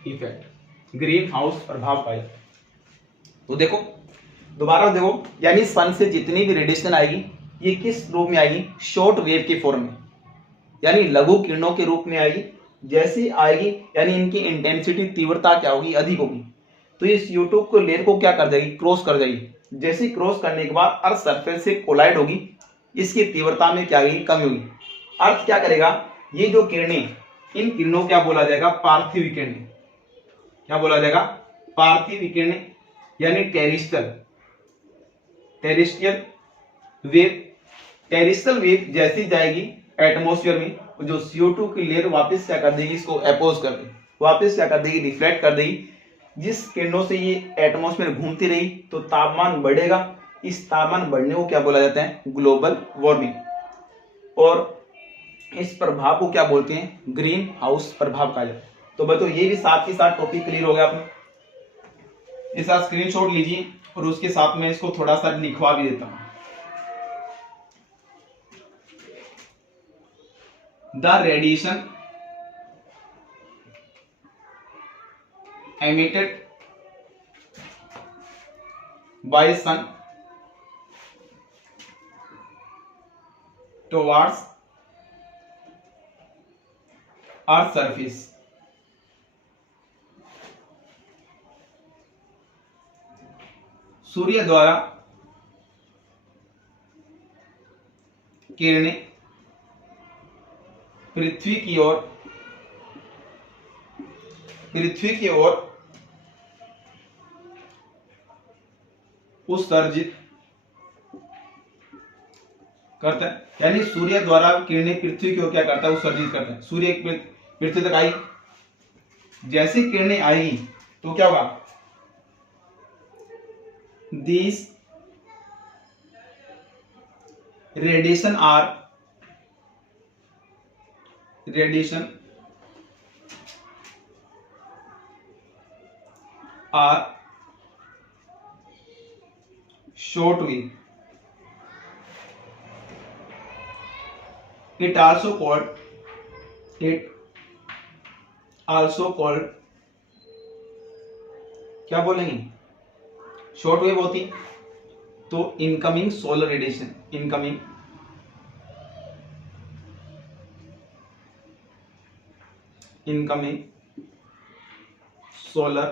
इफेक्ट, ग्रीन हाउस प्रभाव कहा जाता है। तो देखो दोबारा देखो, यानी सन से जितनी भी रेडिएशन आएगी ये किस रूप में आएगी, शॉर्ट वेव के फॉर्म में, यानी लघु किरणों के रूप में आएगी। जैसी आएगी यानी इनकी इंटेंसिटी, तीव्रता क्या होगी, अधिक होगी, तो ये CO2 को लेयर को क्या कर देगी, क्रॉस कर देगी। जैसे क्रॉस करने के बाद अर्थ सरफेस से कोलाइड होगी, इसकी तीव्रता में क्या होगी, कमी होगी। अर्थ क्या करेगा, ये जो किरणें, इन किरणों क्या बोला जाएगा, पार्थिव किरणें, क्या बोला जाएगा, पार्थिव किरणें यानी terrestrial, terrestrial wave, terrestrial wave जैसी जाएगी एटमॉस्फेयर में, जो CO2 की लेयर वापस क्या कर देगी, इसको अपोज कर देगी, वापस क्या कर देगी, रिफ्लेक्ट कर देगी। जिस किरणों से ये एटमॉस्फेयर घूमती रही तो तापमान बढ़ेगा, इस तापमान बढ़ने को क्या बोला जाता है, ग्लोबल वार्मिंग। और इस प्रभाव को क्या बोलते हैं, ग्रीन हाउस प्रभाव कहा जाता है। तो बच्चों ये भी साथ ही साथ टॉपिक क्लियर हो गया अपना, इसका स्क्रीनशॉट लीजिए और उसके साथ में इसको थोड़ा सा लिखवा भी देता हूं। The radiation emitted by sun towards earth surface सूर्य द्वारा किरणें पृथ्वी की ओर उत्सर्जित करता है। यानी सूर्य द्वारा किरणें पृथ्वी की ओर क्या करता है, उत्सर्जित करता है। सूर्य पृथ्वी तक आई, जैसी किरणें आएगी तो क्या होगा, this radiation are short wave. It also called क्या बोलेंगे, शॉर्ट वेव होती तो incoming solar radiation, incoming solar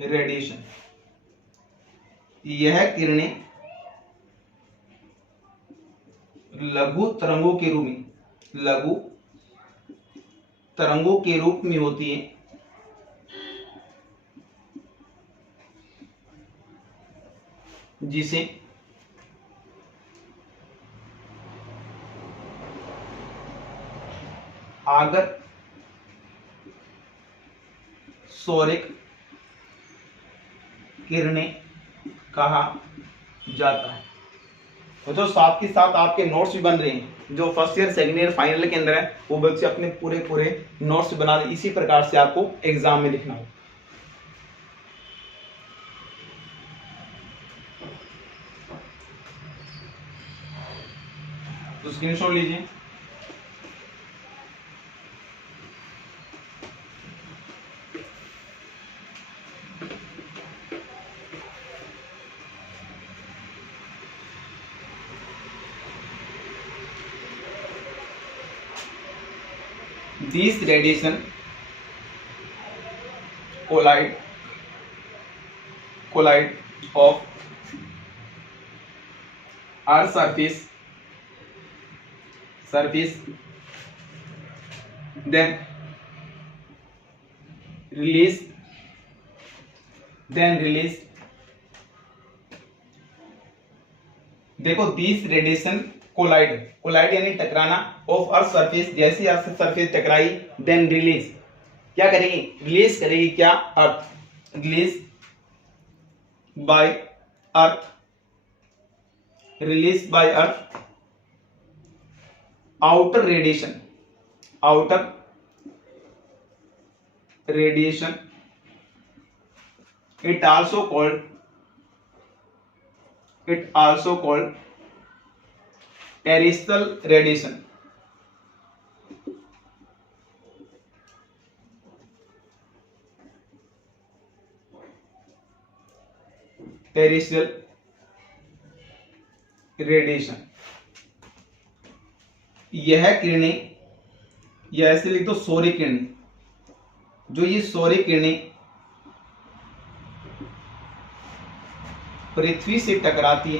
radiation. यह किरणें लघु तरंगों के रूप में होती है, जिसे आगत सौरिक किरणें कहा जाता है। तो साथ के साथ आपके नोट्स भी बन रहे हैं, जो first year second year final के अंदर है, वो बच्चे अपने पूरे नोट्स बना ले। इसी प्रकार से आपको एग्जाम में लिखना हो। तो स्क्रीनशॉट लीजिए। These radiation collide of Earth surface, then release देखो, दिस रेडिएशन कोलाइड यानी टकराना, ऑफ अर्थ सरफेस, जैसी अर्थ सरफेस टकराई, देन रिलीज, क्या करेगी, रिलीज करेगी, क्या, earth, release by earth, outer radiation, it also called terrestrial radiation. यह किरणें, या ऐसे लिख दो सौर्य किरणें, जो ये सौर्य किरणें पृथ्वी से टकराती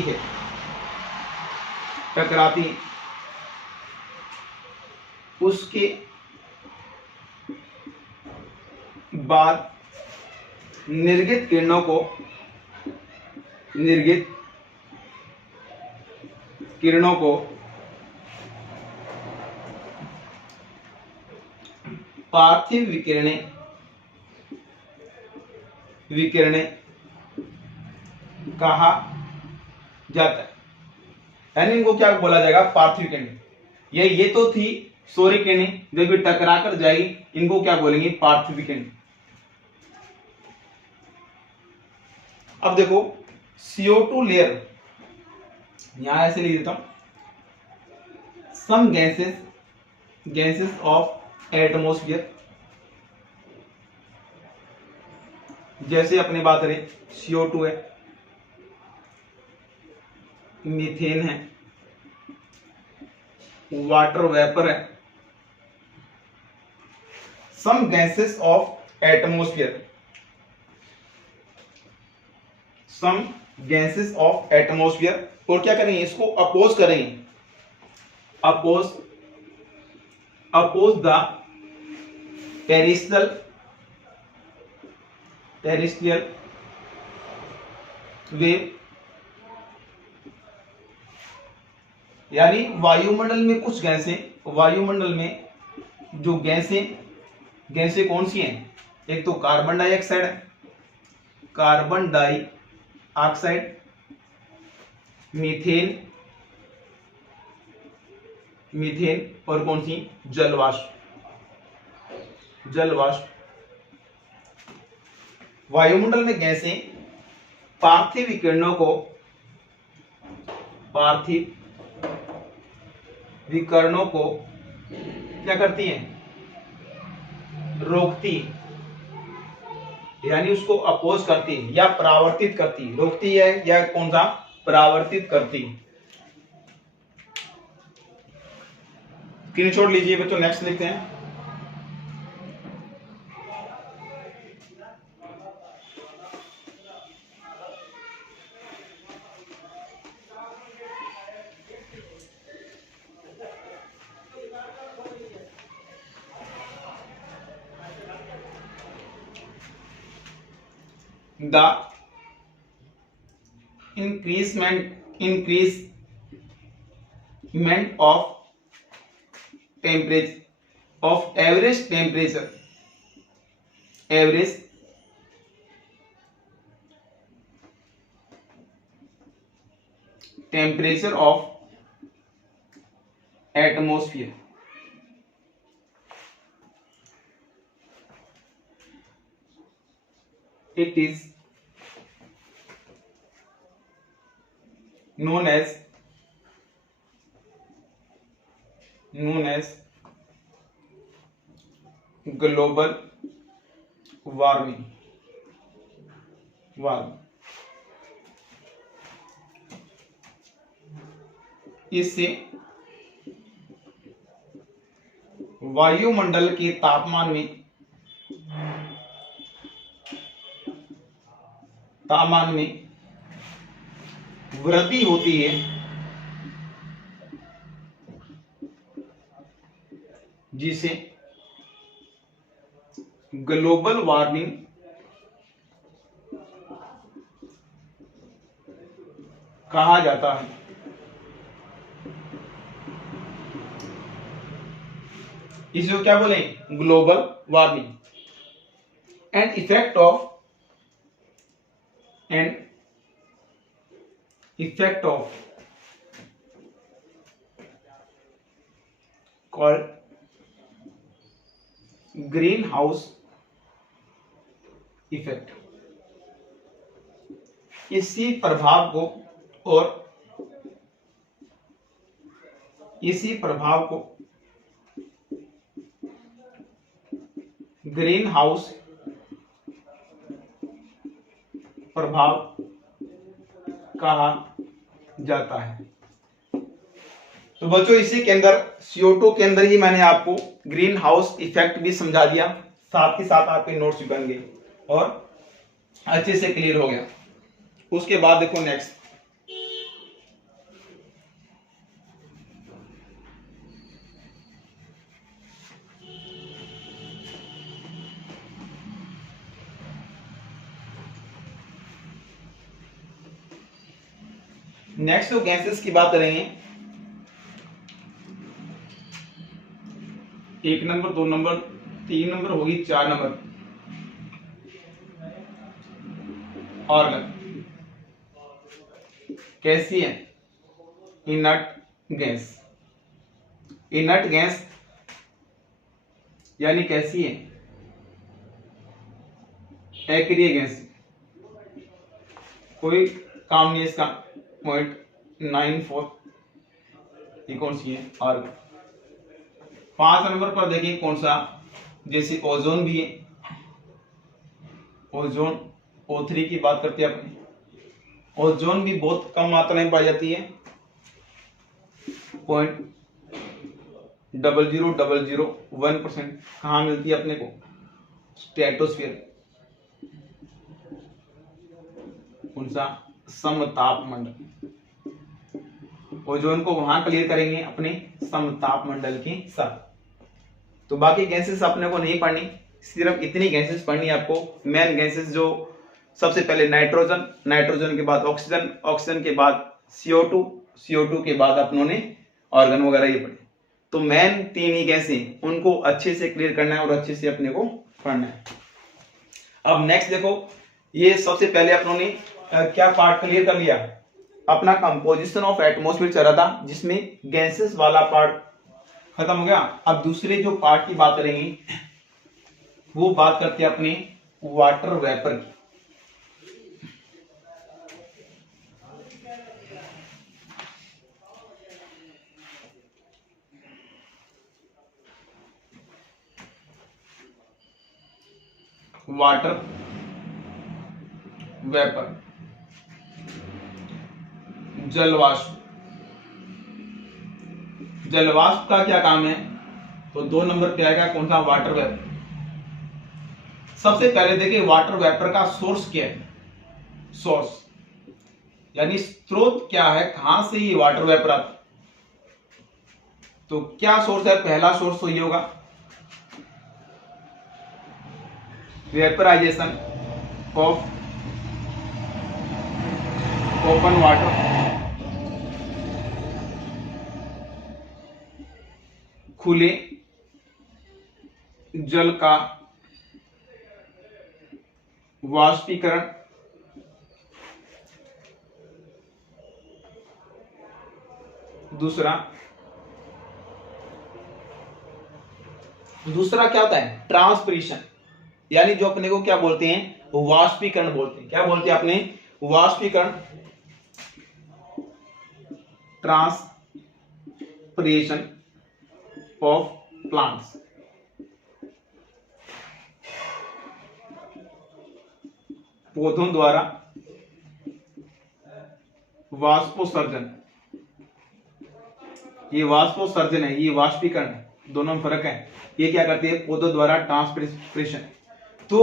है, उसके बाद निर्गत किरणों को पार्थिव विकिरणें कहा जाता है। यानी इनको क्या बोला जाएगा, पार्थिव किरणें। ये तो थी सौर्य किरणें, जो भी टकरा कर जाएगी, इनको क्या बोलेंगे, पार्थिव किरणें। अब देखो CO2 लेयर, यहां ऐसे लिख देता हूं, सम गैसेस ऑफ एटमोस्फियर, जैसे अपने बात करें CO2 है, मीथेन है, वाटर वेपर है, some gases of atmosphere, some gases of atmosphere, और क्या करेंगे, इसको अपोज करेंगे, अपोज द टेरेस्ट्रियल वेव, यानी वायुमंडल में कुछ गैसें, वायुमंडल में जो गैसें कौन सी हैं, एक तो कार्बन डाइऑक्साइड है, कार्बन डाइऑक्साइड, मीथेन और कौन सी, जलवाष्प। वायुमंडल में गैसें पार्थिव विकिरणों को क्या करती हैं, रोकती, यानी उसको अपोज करती या परावर्तित करती, रोकती है या कौन सा, परावर्तित करती। स्क्रीनशॉट लीजिए बच्चों, नेक्स्ट लिखते हैं। The increasement of temperature, of average temperature of atmosphere, it is known as global warming. इससे वायुमंडल के तापमान में वृद्धि होती है, जिसे ग्लोबल वार्मिंग कहा जाता है। इसे क्या बोले, global warming. And effect of called green house effect. इसी प्रभाव को ग्रीन हाउस प्रभाव कहा जाता है। तो बच्चों इसी के अंदर CO2 के अंदर ही मैंने आपको ग्रीन हाउस इफेक्ट भी समझा दिया, साथ ही साथ आपके नोट्स भी बन गए और अच्छे से क्लियर हो गया। उसके बाद देखो नेक्स्ट, नेक्स्ट तो गैसेस की बात करेंगे। 1 नंबर, 2 नंबर, 3 नंबर होगी, 4 नंबर ऑर्गन कैसी है, इनर्ट गैस यानी कैसी है, अक्रिय गैस। कोई काम नहीं है इसका। 0.94 ये कौन सी है आर्गन। 5 नंबर पर देखिए कौन सा, जैसे ओजोन भी है, ओजोन O3 की बात करते हैं अपने, ओजोन भी बहुत कम मात्रा में पाई जाती है, 0.00001%। कहाँ मिलती है अपने को, स्ट्रेटोस्फीयर, कौन सा, समताप मंडल। ओजोन को वहां क्लियर करेंगे अपने समताप मंडल के साथ। तो बाकी गैसेस अपने को नहीं पढ़नी, सिर्फ इतनी गैसेस पढ़नी है आपको। मेन गैसेस जो सबसे पहले नाइट्रोजन, नाइट्रोजन के बाद ऑक्सीजन, ऑक्सीजन के बाद CO2, CO2 के बाद अपनों ने ऑर्गन वगैरह ये पढ़े। तो मेन 3 ही गैसें, उनको अच्छे से क्लियर करना है और अच्छे से अपने को पढ़ना है। अब नेक्स्ट देखो, ये सबसे पहले अपनों ने क्या पार्ट क्लियर कर लिया, अपना कंपोजिशन ऑफ एटमॉस्फेयर चल रहा था, जिसमें गैसेस वाला पार्ट खत्म हो गया। अब दूसरे जो पार्ट की बात करेंगे वो बात करते हैं अपने वाटर वेपर की। वाटर वेपर, जलवाष्प। जलवाष्प का क्या काम है, तो 2 नंबर पे आएगा कौन सा, वाटर वेपर। सबसे पहले देखिए वाटर वेपर का सोर्स क्या है, सोर्स यानी स्रोत क्या है, कहां से ये वाटर वेपर आता है। तो क्या सोर्स है, पहला सोर्स तो ये होगा वेपराइजेशन ऑफ ओपन वाटर, खुले जल का वाष्पीकरण, दूसरा क्या होता है, ट्रांसपिरेशन, यानी जो अपने को क्या बोलते हैं, वाष्पीकरण बोलते हैं। क्या बोलते हैं अपने, वाष्पीकरण, ट्रांसपिरेशन ऑफ प्लांट्स। पौधों द्वारा वाष्पोत्सर्जन, ये वाष्पोत्सर्जन है, ये वाष्पीकरण है, दोनों में फर्क है। ये क्या करते हैं, पौधों द्वारा ट्रांसपिरेशन। तो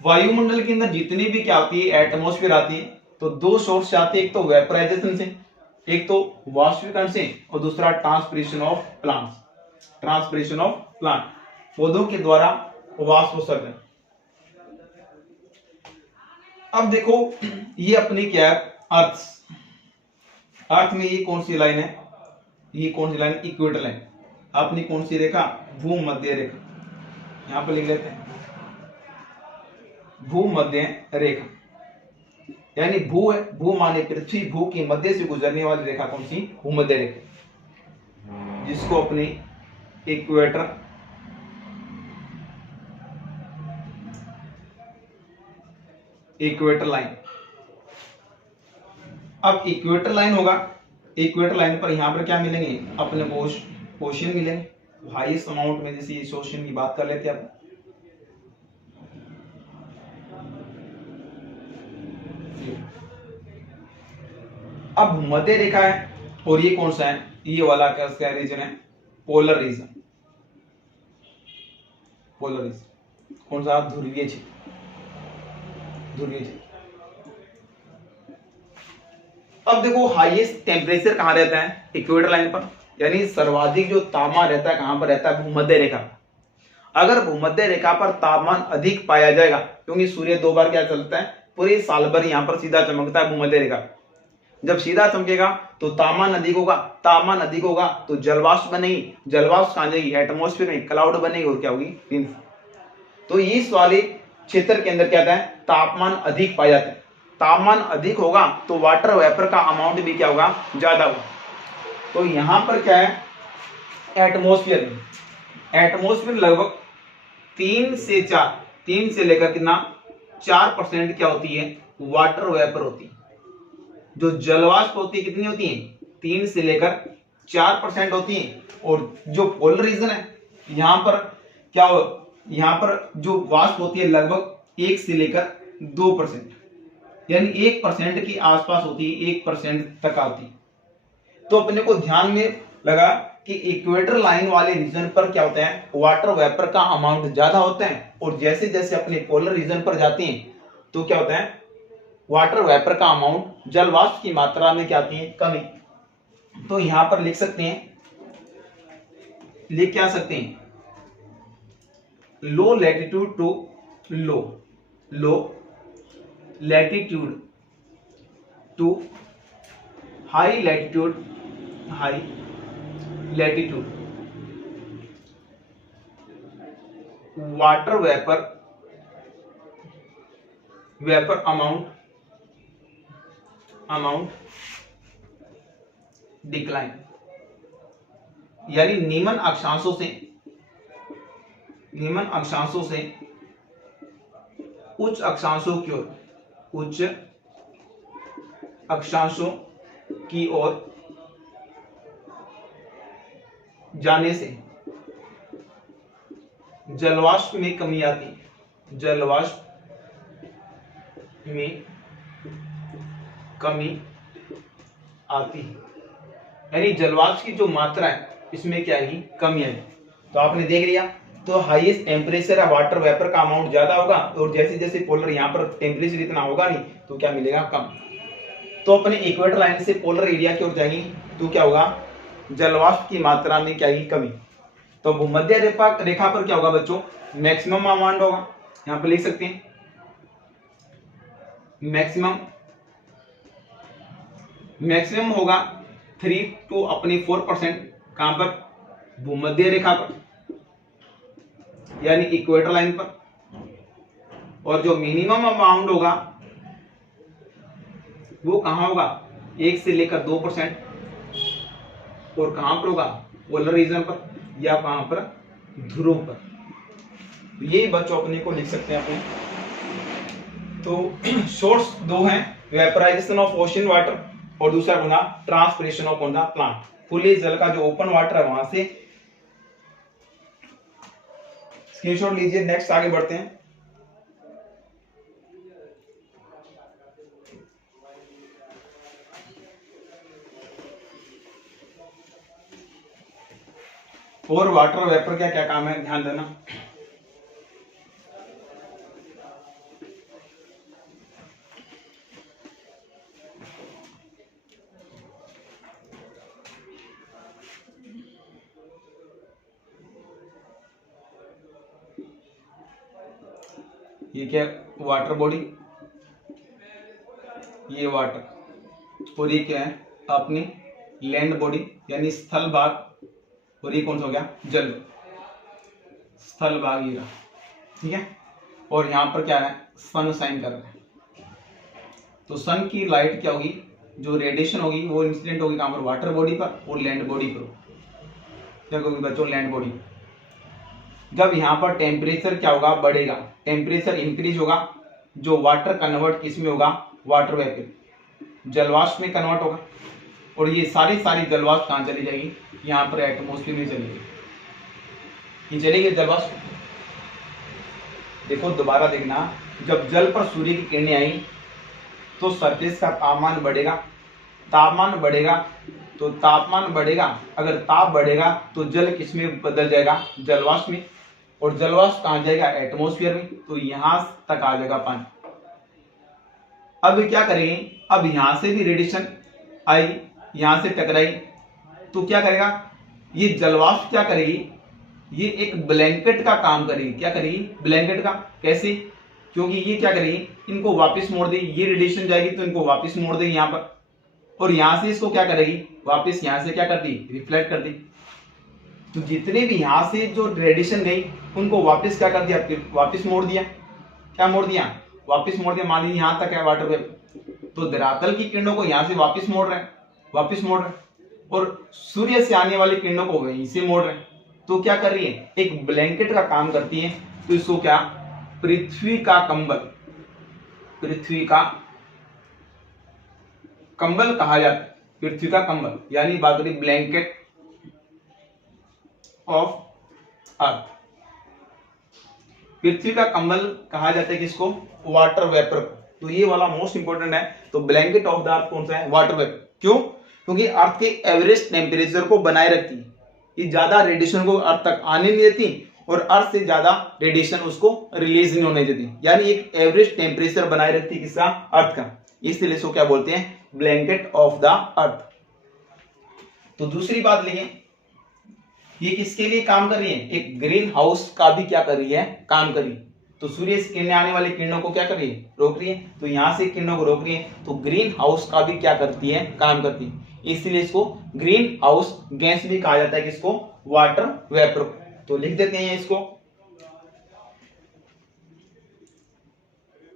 वायुमंडल के अंदर जितनी भी क्या होती है, एटमॉस्फेयर आती है, तो 2 सोर्स आते हैं, एक तो वेपराइजेशन से, एक तो वाष्पीकरण से, और दूसरा transpiration of plants, transpiration of plant, पौधों के द्वारा वाष्पोत्सर्जन। अब देखो ये अपनी क्या है, अर्थ में ये कौन सी लाइन है, ये कौन सी लाइन, इक्वेटर लाइन। अपनी कौन सी रेखा, भूमध्य रेखा, यहां पर लिख लेते हैं भूमध्य रेखा, यानी भू है, भू माने पृथ्वी, भू के मध्य से गुजरने वाली रेखा कौन सी, भूमध्य रेखा, जिसको अपने इक्वेटर लाइन। अब इक्वेटर लाइन होगा, इक्वेटर लाइन पर यहां पर क्या मिलेंगे, अपने को ओशियन मिलेंगे हाईएस्ट अमाउंट में। जैसे इस ओशियन की बात कर लेते हैं आप, अब मध्य रेखा है, और ये कौन सा है, ये वाला क्या रीजन है, पोलर रीजन, पोलर रीजन कौन सा, ध्रुवीय क्षेत्र, ध्रुवीय क्षेत्र। अब देखो हाईएस्ट टेम्परेचर कहां रहता है, इक्वेटर लाइन पर, यानी सर्वाधिक जो तापमान रहता है कहां पर रहता है, भूमध्य रेखा। अगर भूमध्य रेखा पर तापमान अधिक पाया जाएगा, क्योंकि सूर्य 2 बार क्या चलता है, पूरे साल भर यहां पर सीधा चमकता है भूमध्य रेखा। जब सीधा चमकेगा तो तापमान अधिक होगा, तापमान अधिक होगा तो जलवाष्प बनेगी, जलवाष्प कहां जाएगी, एटमॉस्फेयर में क्लाउड बनेगी, और क्या होगी, तो इस वाले क्षेत्र के अंदर क्या होता है, तापमान अधिक पाया जाता है। तापमान अधिक होगा तो वाटर वेपर का अमाउंट भी क्या होगा, ज्यादा होगा। तो यहां पर क्या है, एटमॉस्फेयर में, एटमॉस्फेयर लगभग 3 से लेकर कितना 4% क्या होती है, वाटर वेपर होती है। जो जलवाष्प होती है कितनी होती है, 3 से लेकर 4% होती है। और जो पोलर रीजन है यहाँ पर क्या हो, यहाँ पर जो वाष्प होती है लगभग 1 से लेकर 2%, यानी 1% के आसपास होती है, 1% तक आती है। तो अपने को ध्यान में लगा कि इक्वेटर लाइन वाले रीजन पर क्या होता है, वाटर वेपर का अमाउंट ज्यादा होता है, और जैसे जैसे अपने पोलर रीजन पर जाते हैं तो क्या होता है, वाटर वेपर का अमाउंट, जल वाष्प की मात्रा में क्या आती है, कमी। तो यहां पर लिख सकते हैं, लिख क्या सकते हैं, low latitude to low latitude to high latitude water vapour amount decline, यानी निम्न अक्षांशों से उच्च अक्षांशों की ओर जाने से जलवाष्प में कमी आती है, यानी जलवाष्प की जो मात्रा है इसमें क्या आएगी, कमी आएगी। तो आपने देख लिया, तो हाईएस्ट टेम्परेचर है, वाटर वेपर का अमाउंट ज्यादा होगा, और जैसे जैसे पोलर यहाँ पर टेम्परेचर इतना होगा नहीं तो क्या मिलेगा, कम। तो अपने इक्वेटर लाइन से पोलर एरिया की ओर जाएंगे तो क्या होगा, जलवाष्प की मात्रा में क्या आएगी, कमी। तो भूमध्य रेखा पर क्या होगा बच्चों, मैक्सिमम अमाउंट होगा, यहाँ पर लिख सकते हैं मैक्सिमम होगा 3 to अपने 4%, कहां पर, भूमध्य रेखा पर, यानी इक्वेटर लाइन पर। और जो मिनिमम अमाउंट होगा वो कहां होगा, 1 से लेकर 2%, और कहां पर होगा, पोलर रीजन पर, या कहां पर, ध्रुव पर। ये बच्चों अपने को लिख सकते हैं अपने। तो सोर्स दो हैं, वेपराइजेशन ऑफ ओशन वाटर, और दूसरा होना ट्रांसपिरेशन ऑफ प्लांट। खुले जल का जो ओपन वाटर है वहां से स्क्रीनशॉट लीजिए। नेक्स्ट आगे बढ़ते हैं। और वाटर वेपर का क्या काम है, ध्यान देना। ये क्या, वाटर बॉडी, ये वाटर, और ये क्या है अपनी लैंड बॉडी यानी स्थल भाग, और ये कौन सा हो गया, जल, स्थल भाग ये रहा, ठीक है। और यहाँ पर क्या है, सन साइन कर रहा है, तो सन की लाइट क्या होगी, जो रेडिएशन होगी वो इंसिडेंट होगी कहाँ पर, वाटर बॉडी पर और लैंड बॉडी पर। क्या होगी बच्चों, लैंड बॉडी। जब यहाँ पर टेम्परेचर क्या होगा, बढ़ेगा, टेम्परेचर इंक्रीज होगा, जो वाटर कन्वर्ट किसमें होगा, वाटर वेपर, जलवाष्प में कन्वर्ट होगा, और ये सारी जलवाष्प कहाँ चली जाएगी, यहाँ पर एटमॉस्फेयर में चली जाएगी। ये चलेगी जलवाष्प। देखो दोबारा देखना, जब जल पर सूर्य की किरणें आई तो सरफेस का तापमान बढ़ेगा, तापमान बढ़ेगा तो तापमान बढ़ेगा, अगर ताप बढ़ेगा तो जल किसमें बदल जाएगा, जलवाष्प में, और जलवाष्प कहाँ जाएगा, एटमॉस्फेयर में, तो यहां तक आ जाएगा पानी। अब क्या करेंगे, अब यहां से भी रेडिएशन आई, यहां से टकराई, तो क्या करेगा, ये जलवाष्प क्या करेगी, ये एक ब्लैंकेट का काम करेगी। क्या करेगी, ब्लैंकेट का। कैसे, क्योंकि ये क्या करेगी, इनको वापस मोड़ देगी, ये रेडिएशन जाएगी तो इनको वापस मोड़ देगी यहाँ पर, और यहां से इसको क्या करेगी, वापस यहां से क्या करती, रिफ्लेक्ट करती। तो जितने भी यहां से जो रेडिएशन गई उनको वापस क्या कर दिया, वापस मोड़ दिया। क्या मोड़ दिया, वापस मोड़ दिया। मान लीजिए यहां तक है वाटर वेपर, तो धरातल की किरणों को यहां से वापस मोड़ रहे हैं, और सूर्य से आने वाली किरणों को वहीं से मोड़ रहे हैं। तो क्या कर रही है, एक ब्लैंकेट का काम करती है। तो इसको क्या, पृथ्वी का कंबल, पृथ्वी का कंबल कहा जाता है, पृथ्वी का कंबल, यानी बात करें ब्लैंकेट ऑफ अर्थ। पृथ्वी का कंबल कहा जाता है किसको? Water vapour. तो ये वाला मोस्ट इंपोर्टेंट है। तो ब्लैंकेट ऑफ द अर्थ कौन सा है? Water vapour. क्यों? क्योंकि अर्थ के एवरेज टेम्परेचर को बनाए रखती है, ये ज्यादा रेडिएशन को अर्थ तक आने नहीं देती और अर्थ से ज्यादा रेडिएशन उसको रिलीज नहीं होने देती, यानी एक एवरेज टेम्परेचर बनाए रखती है किसका? अर्थ का। इसलिए इसको क्या बोलते हैं? Blanket of the earth. तो दूसरी बात लिखिए, ये किसके लिए काम कर रही है? एक ग्रीन हाउस का भी क्या कर रही है? काम कर रही है। तो सूर्य से किरणें आने वाली किरणों को क्या कर रही है? रोक रही है। तो यहां से किरणों को रोक रही है, तो ग्रीन हाउस का भी क्या करती है? काम करती है। इसलिए इसको ग्रीन हाउस गैस भी कहा जाता है किसको? Water vapour. तो लिख देते हैं इसको,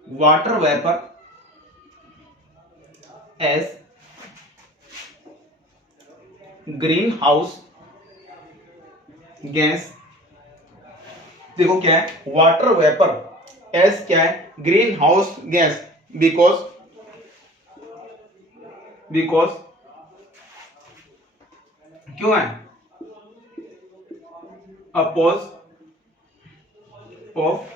water vapour as greenhouse gas. देखो क्या है? वाटर वेपर एस क्या है? ग्रीन हाउस गैस, बिकॉज क्यों है? Oppose of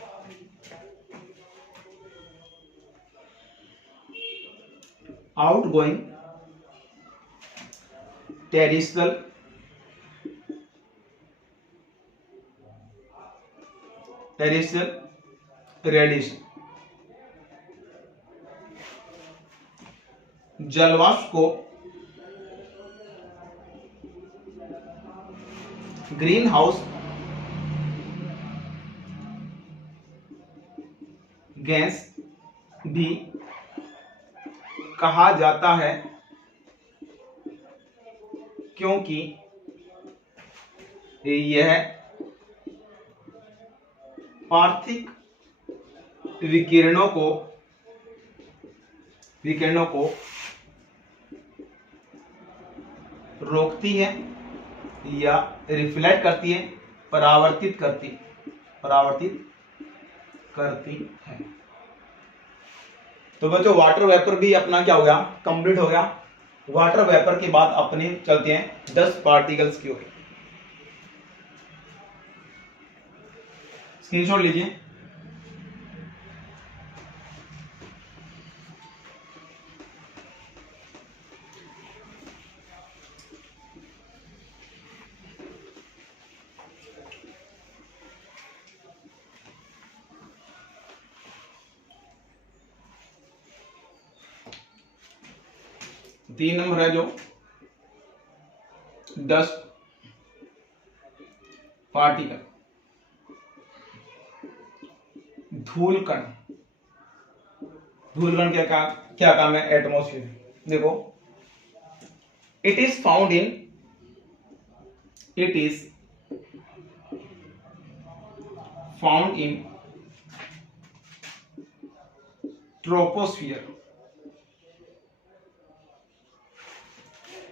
outgoing terrestrial radiation. जलवाष्प को ग्रीन हाउस गैस भी कहा जाता है, क्योंकि यह पार्थिव विकिरणों को रोकती है या रिफ्लेक्ट करती है, परावर्तित करती है। तो बच्चों वाटर वेपर भी अपना क्या हो गया? कंप्लीट हो गया। वाटर वेपर के बाद अपने चलते हैं डस्ट पार्टिकल्स की ओर। स्क्रीनशॉट लीजिए। तीन नंबर है जो डस्ट पार्टिकल, धूलकण। धूलकण क्या काम है? एटमॉस्फेयर। देखो, it is found in troposphere.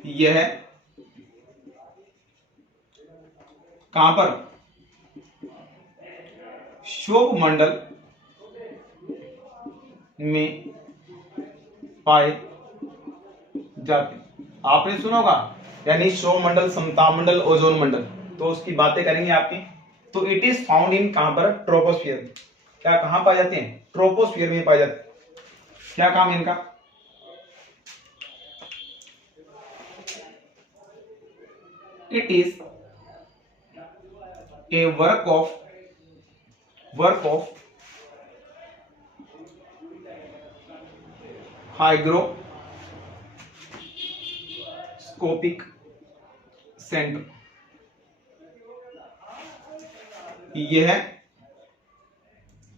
यह कहां पर? शोभ मंडल में पाए जाते। आपने सुना होगा, यानी शोभ मंडल, समताप मंडल, ओजोन मंडल, तो उसकी बातें करेंगे आपके। तो इट इज फाउंड इन कहां पर? ट्रोपोस्फियर। क्या कहां पाए जाते हैं? ट्रोपोस्फियर में पाए जाते हैं। क्या काम है इनका? It is a work of hygroscopic center। यह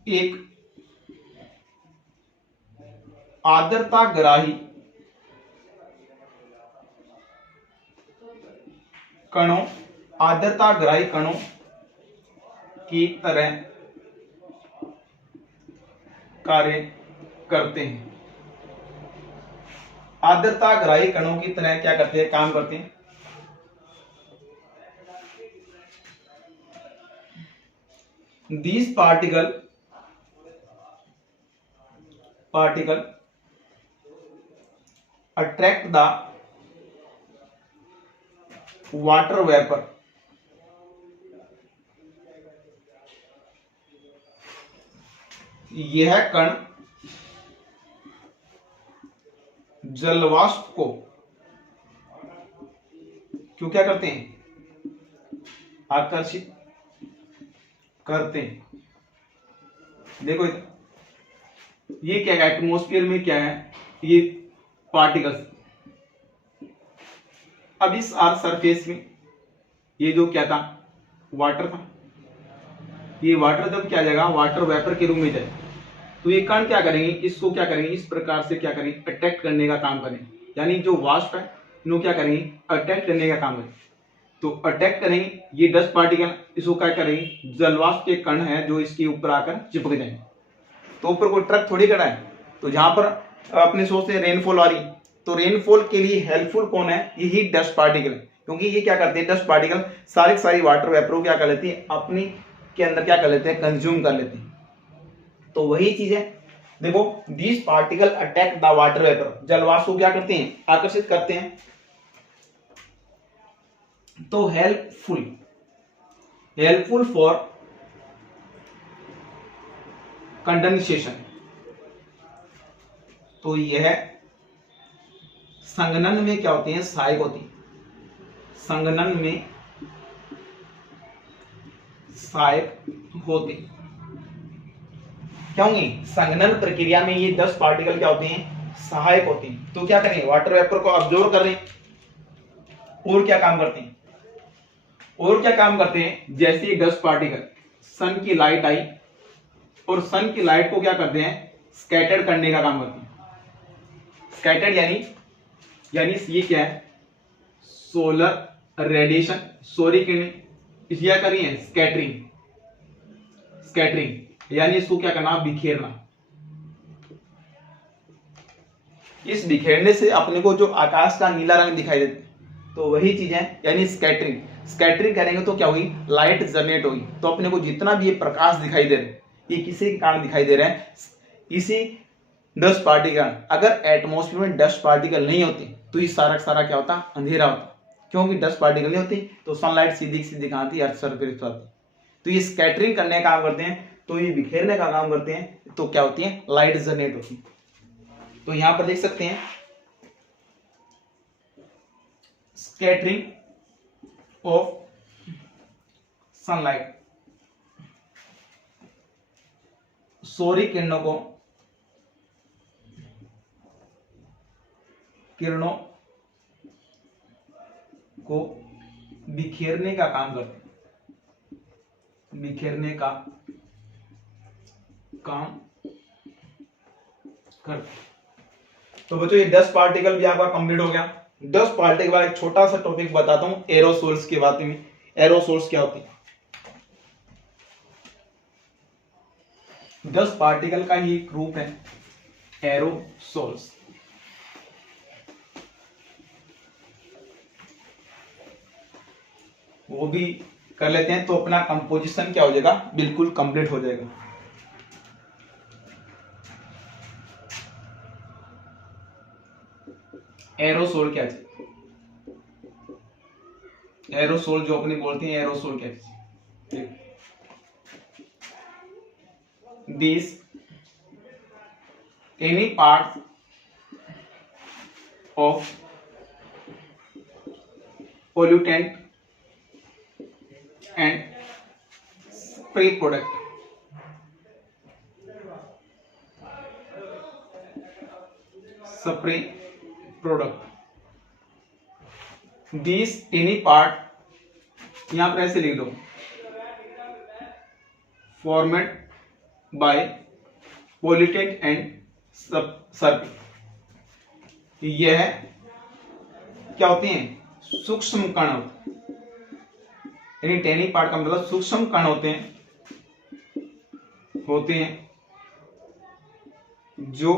एक आर्द्रताग्राही कणों की तरह कार्य करते हैं। आर्द्रताग्राही कणों की तरह क्या करते हैं? काम करते हैं। These particle attract the water vapour, यह कण जलवाष्प को क्यों क्या करते हैं, आकर्षित करते हैं। देखो ये क्या है, एटमॉस्फेयर में क्या है, ये पार्टिकल्स। अब इस अर्थ सरफेस में ये जो क्या था, वाटर था, ये वाटर जब क्या जाएगा, वाटर वेपर के रूप में जाएगा, तो ये कण क्या करेंगे, इसको क्या करेंगे, इस प्रकार से क्या करेंगे, अट्रैक्ट करने का काम करेंगे। यानी जो वाष्प है इनको क्या करेंगे, अट्रैक्ट करने का काम करेंगे। तो अटैक करेंगे ये डस्ट पार्टिकल, इसको क्या करेंगे, जलवाष्प के कण है जो इसके ऊपर आकर चिपक जाएंगे। तो ऊपर कोई ट्रक थोड़ी खड़ा है, तो जहां पर अपने सोचते हैं रेनफॉल आ रही, तो रेनफॉल के लिए हेल्पफुल कौन है, यही डस्ट पार्टिकल, क्योंकि ये क्या करते हैं, डस्ट पार्टिकल सारी वाटर वेपर क्या कर लेती है, अपनी के अंदर क्या कर लेते हैं, कंज्यूम कर लेते हैं। तो वही चीज है, देखो this particle attack the water vapour, जलवाष्प को क्या करते हैं, आकर्षित करते हैं। तो हेल्पफुल फॉर कंडेंसेशन, तो यह संघनन में क्या होती है, सहायक होती है, संघनन में सहायक होती। क्या होंगी, संघनन प्रक्रिया में ये 10 पार्टिकल क्या होते हैं, सहायक होते हैं। तो क्या करेंगे, वाटर वेपर को अब्जॉर्ब कर रहे हैं, और क्या काम करते हैं, जैसे ये 10 पार्टिकल सन की लाइट आई और सन की लाइट को क्या करते हैं, स्कैटर्ड करने का काम करते हैं। स्कैटर्ड यानी ये क्या है, सोलर रेडिएशन, सौर्य किरणें, क्या कर रही है, स्कैटरिंग यानी इसको क्या करना, बिखेरना। इस बिखेरने से अपने को जो आकाश का नीला रंग दिखाई देता है, तो वही चीज है, यानी स्कैटरिंग करेंगे तो क्या होगी, लाइट जनरेट होगी। तो अपने को जितना भी ये प्रकाश दिखाई दे रहा है, ये किसी के कारण दिखाई दे रहा है, इसी डस्ट पार्टिकल। अगर एटमॉस्फेयर में डस्ट पार्टिकल नहीं होते तो ये सारा सारा क्या होता, अंधेरा होता। क्योंकि डस्ट पार्टिकल नहीं होती तो सनलाइट सीधी सीधी कहां आती, अर्थ सरफेस पर आती। तो ये स्कैटरिंग करने का काम करते हैं, तो ये बिखेरने का काम करते हैं, तो क्या होती है, लाइट जनरेट होती है। तो यहां पर देख सकते हैं स्कैटरिंग ऑफ सनलाइट, सौर्य किरणों को बिखेरने का काम करते हैं, बिखेरने का काम करते। तो बच्चों ये 10 पार्टिकल भी आपका कंप्लीट हो गया। 10 पार्टिकल का एक छोटा सा टॉपिक बताता हूं, एरोसोल्स के बारे में। एरोसोल्स क्या होती है, 10 पार्टिकल का ही एक ग्रुप है एरोसोल्स। वो भी कर लेते हैं तो अपना कंपोजिशन क्या हो जाएगा, बिल्कुल कंप्लीट हो जाएगा। एरोसोल क्या चीज, एरोसोल जो अपने बोलते हैं, एरोसोल क्या चीज, this any part of pollutant and spray product, these any part, यहां पर ऐसे लिख दो, formed by pollutant and surfactant। यह क्या होते हैं, सूक्ष्म कण होते हैं, यानी टेनी पार्ट का मतलब सूक्ष्म कण होते हैं जो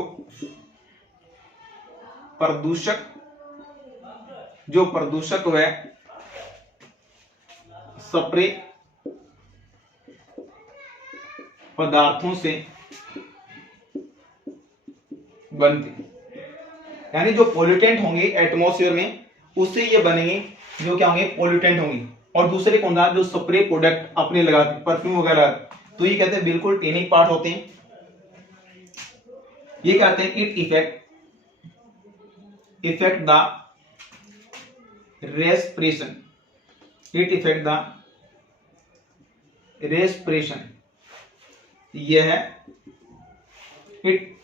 प्रदूषक व स्प्रे पदार्थों से बनते हैं। यानी जो पोल्यूटेंट होंगे एटमॉस्फेयर में उससे ये बनेंगे, जो क्या होंगे, पोल्यूटेंट होंगे। और दूसरे कौन सा, जो स्प्रे प्रोडक्ट अपने लगाते परफ्यूम वगैरह, तो ये कहते हैं बिल्कुल टेनिक पार्ट होते हैं। ये कहते हैं it effect the respiration, it effect the respiration, यह है इट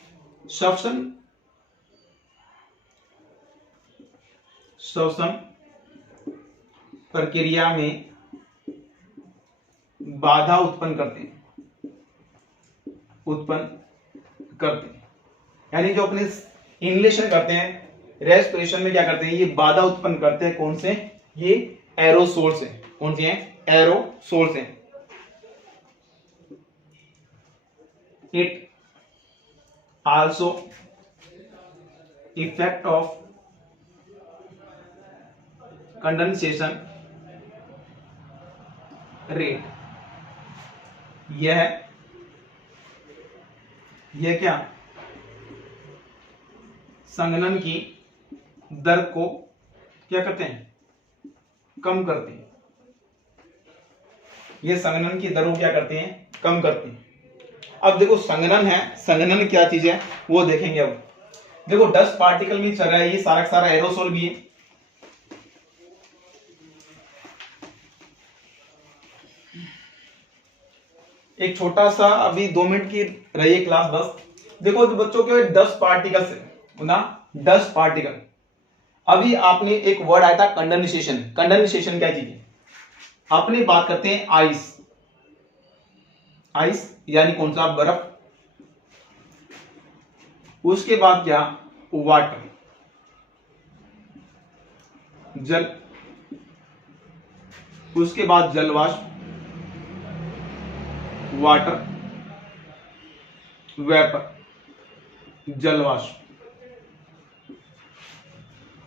श्वसन प्रक्रिया में बाधा उत्पन्न करते हैं, यानी जो अपने इनहेलेशन करते हैं, रेस्पिरेशन में क्या करते हैं, ये बाधा उत्पन्न करते हैं। कौन से, ये एरोसोल्स हैं। कौन से हैं, एरोसोल्स हैं। It also effect of condensation rate, यह क्या, संघनन की दर को क्या करते हैं, कम करते हैं। ये संघनन की दर को क्या करते हैं, कम करते हैं। अब देखो संघनन है, संघनन क्या चीज है वो देखेंगे। अब देखो डस्ट पार्टिकल में चल रहा है, ये सारा सारा एरोसोल भी है। एक छोटा सा अभी 2 मिनट की रही है क्लास बस। देखो जो बच्चों के डस्ट पार्टिकल से ना, डस्ट पार्टिकल, अभी आपने एक वर्ड आया था कंडेंसेशन। कंडेंसेशन क्या चीज है, अपने बात करते हैं आइस, आइस यानी कौन सा, बर्फ। उसके बाद क्या, वाटर, जल। उसके बाद जलवाष्प, वाटर वेपर, जलवाष्प।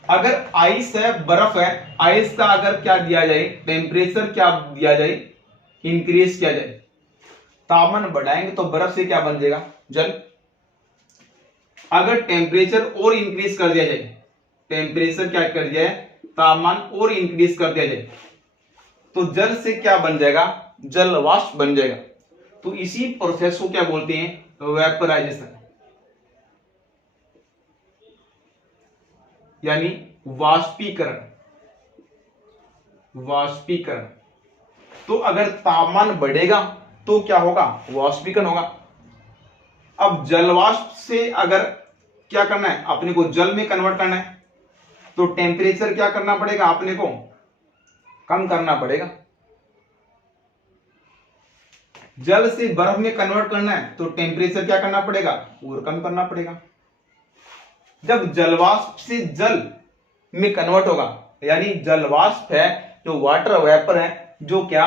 अगर आइस है, बर्फ है, आइस का अगर क्या दिया जाए, टेम्परेचर क्या दिया जाए, इंक्रीज किया जाए, तापमान बढ़ाएंगे तो बर्फ से क्या बन जाएगा, जल। अगर टेम्परेचर और इंक्रीज कर दिया जाए, टेम्परेचर क्या कर दिया है, तापमान और इंक्रीज कर दिया जाए, तो जल से क्या बन जाएगा, जलवाष्प बन जाएगा। तो इसी प्रोसेस को क्या बोलते हैं, वेपराइजेशन, यानी वाष्पीकरण, वाष्पीकरण। तो अगर तापमान बढ़ेगा तो क्या होगा, वाष्पीकरण होगा। अब जलवाष्प से अगर क्या करना है, अपने को जल में कन्वर्ट करना है, तो टेम्परेचर क्या करना पड़ेगा, अपने को कम करना पड़ेगा। जल से बर्फ में कन्वर्ट करना है तो टेम्परेचर क्या करना पड़ेगा, और कम करना पड़ेगा। जब जलवाष्प से जल में कन्वर्ट होगा, यानी जलवाष्प है जो वाटर वेपर है, जो क्या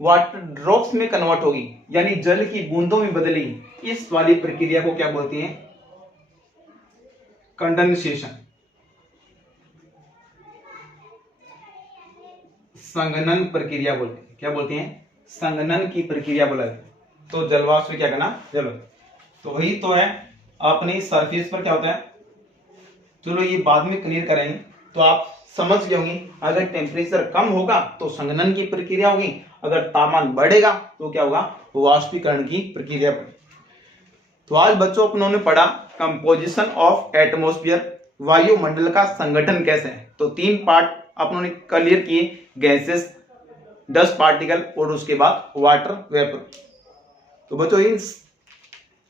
वाटर ड्रॉप्स में कन्वर्ट होगी, यानी जल की बूंदों में बदलेगी। इस वाली प्रक्रिया को क्या बोलते हैं, कंडेंसेशन, संघनन प्रक्रिया बोलते हैं। क्या बोलते हैं, संघनन की प्रक्रिया बोला है। तो जलवाष्प क्या करना, चलो तो वही तो है अपनी सरफेस पर क्या होता है, चलो ये बाद में क्लियर करेंगे। तो आप समझ गए होंगे, अगर टेम्परेचर कम होगा तो संघनन की प्रक्रिया होगी, अगर तापमान बढ़ेगा तो क्या होगा, वाष्पीकरण की प्रक्रिया होगी। तो आज बच्चों अपनों ने पढ़ा कंपोजिशन ऑफ एटमॉस्फेयर, वायुमंडल का संगठन कैसे है। तो 3 पार्ट अपनों ने क्लियर किए, गैसेस, डस्ट पार्टिकल और उसके बाद वाटर वेपर। तो बच्चों इस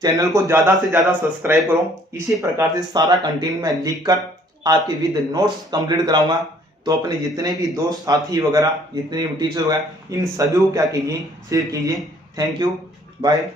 चैनल को ज्यादा से ज्यादा सब्सक्राइब करो। इसी प्रकार से सारा कंटेंट मैं लिखकर आपके विद नोट्स कंप्लीट कराऊंगा। तो अपने जितने भी दोस्त, साथी वगैरह, जितने भी टीचर वगैरह, इन सभी को क्या कीजिए, शेयर कीजिए। Thank you, bye.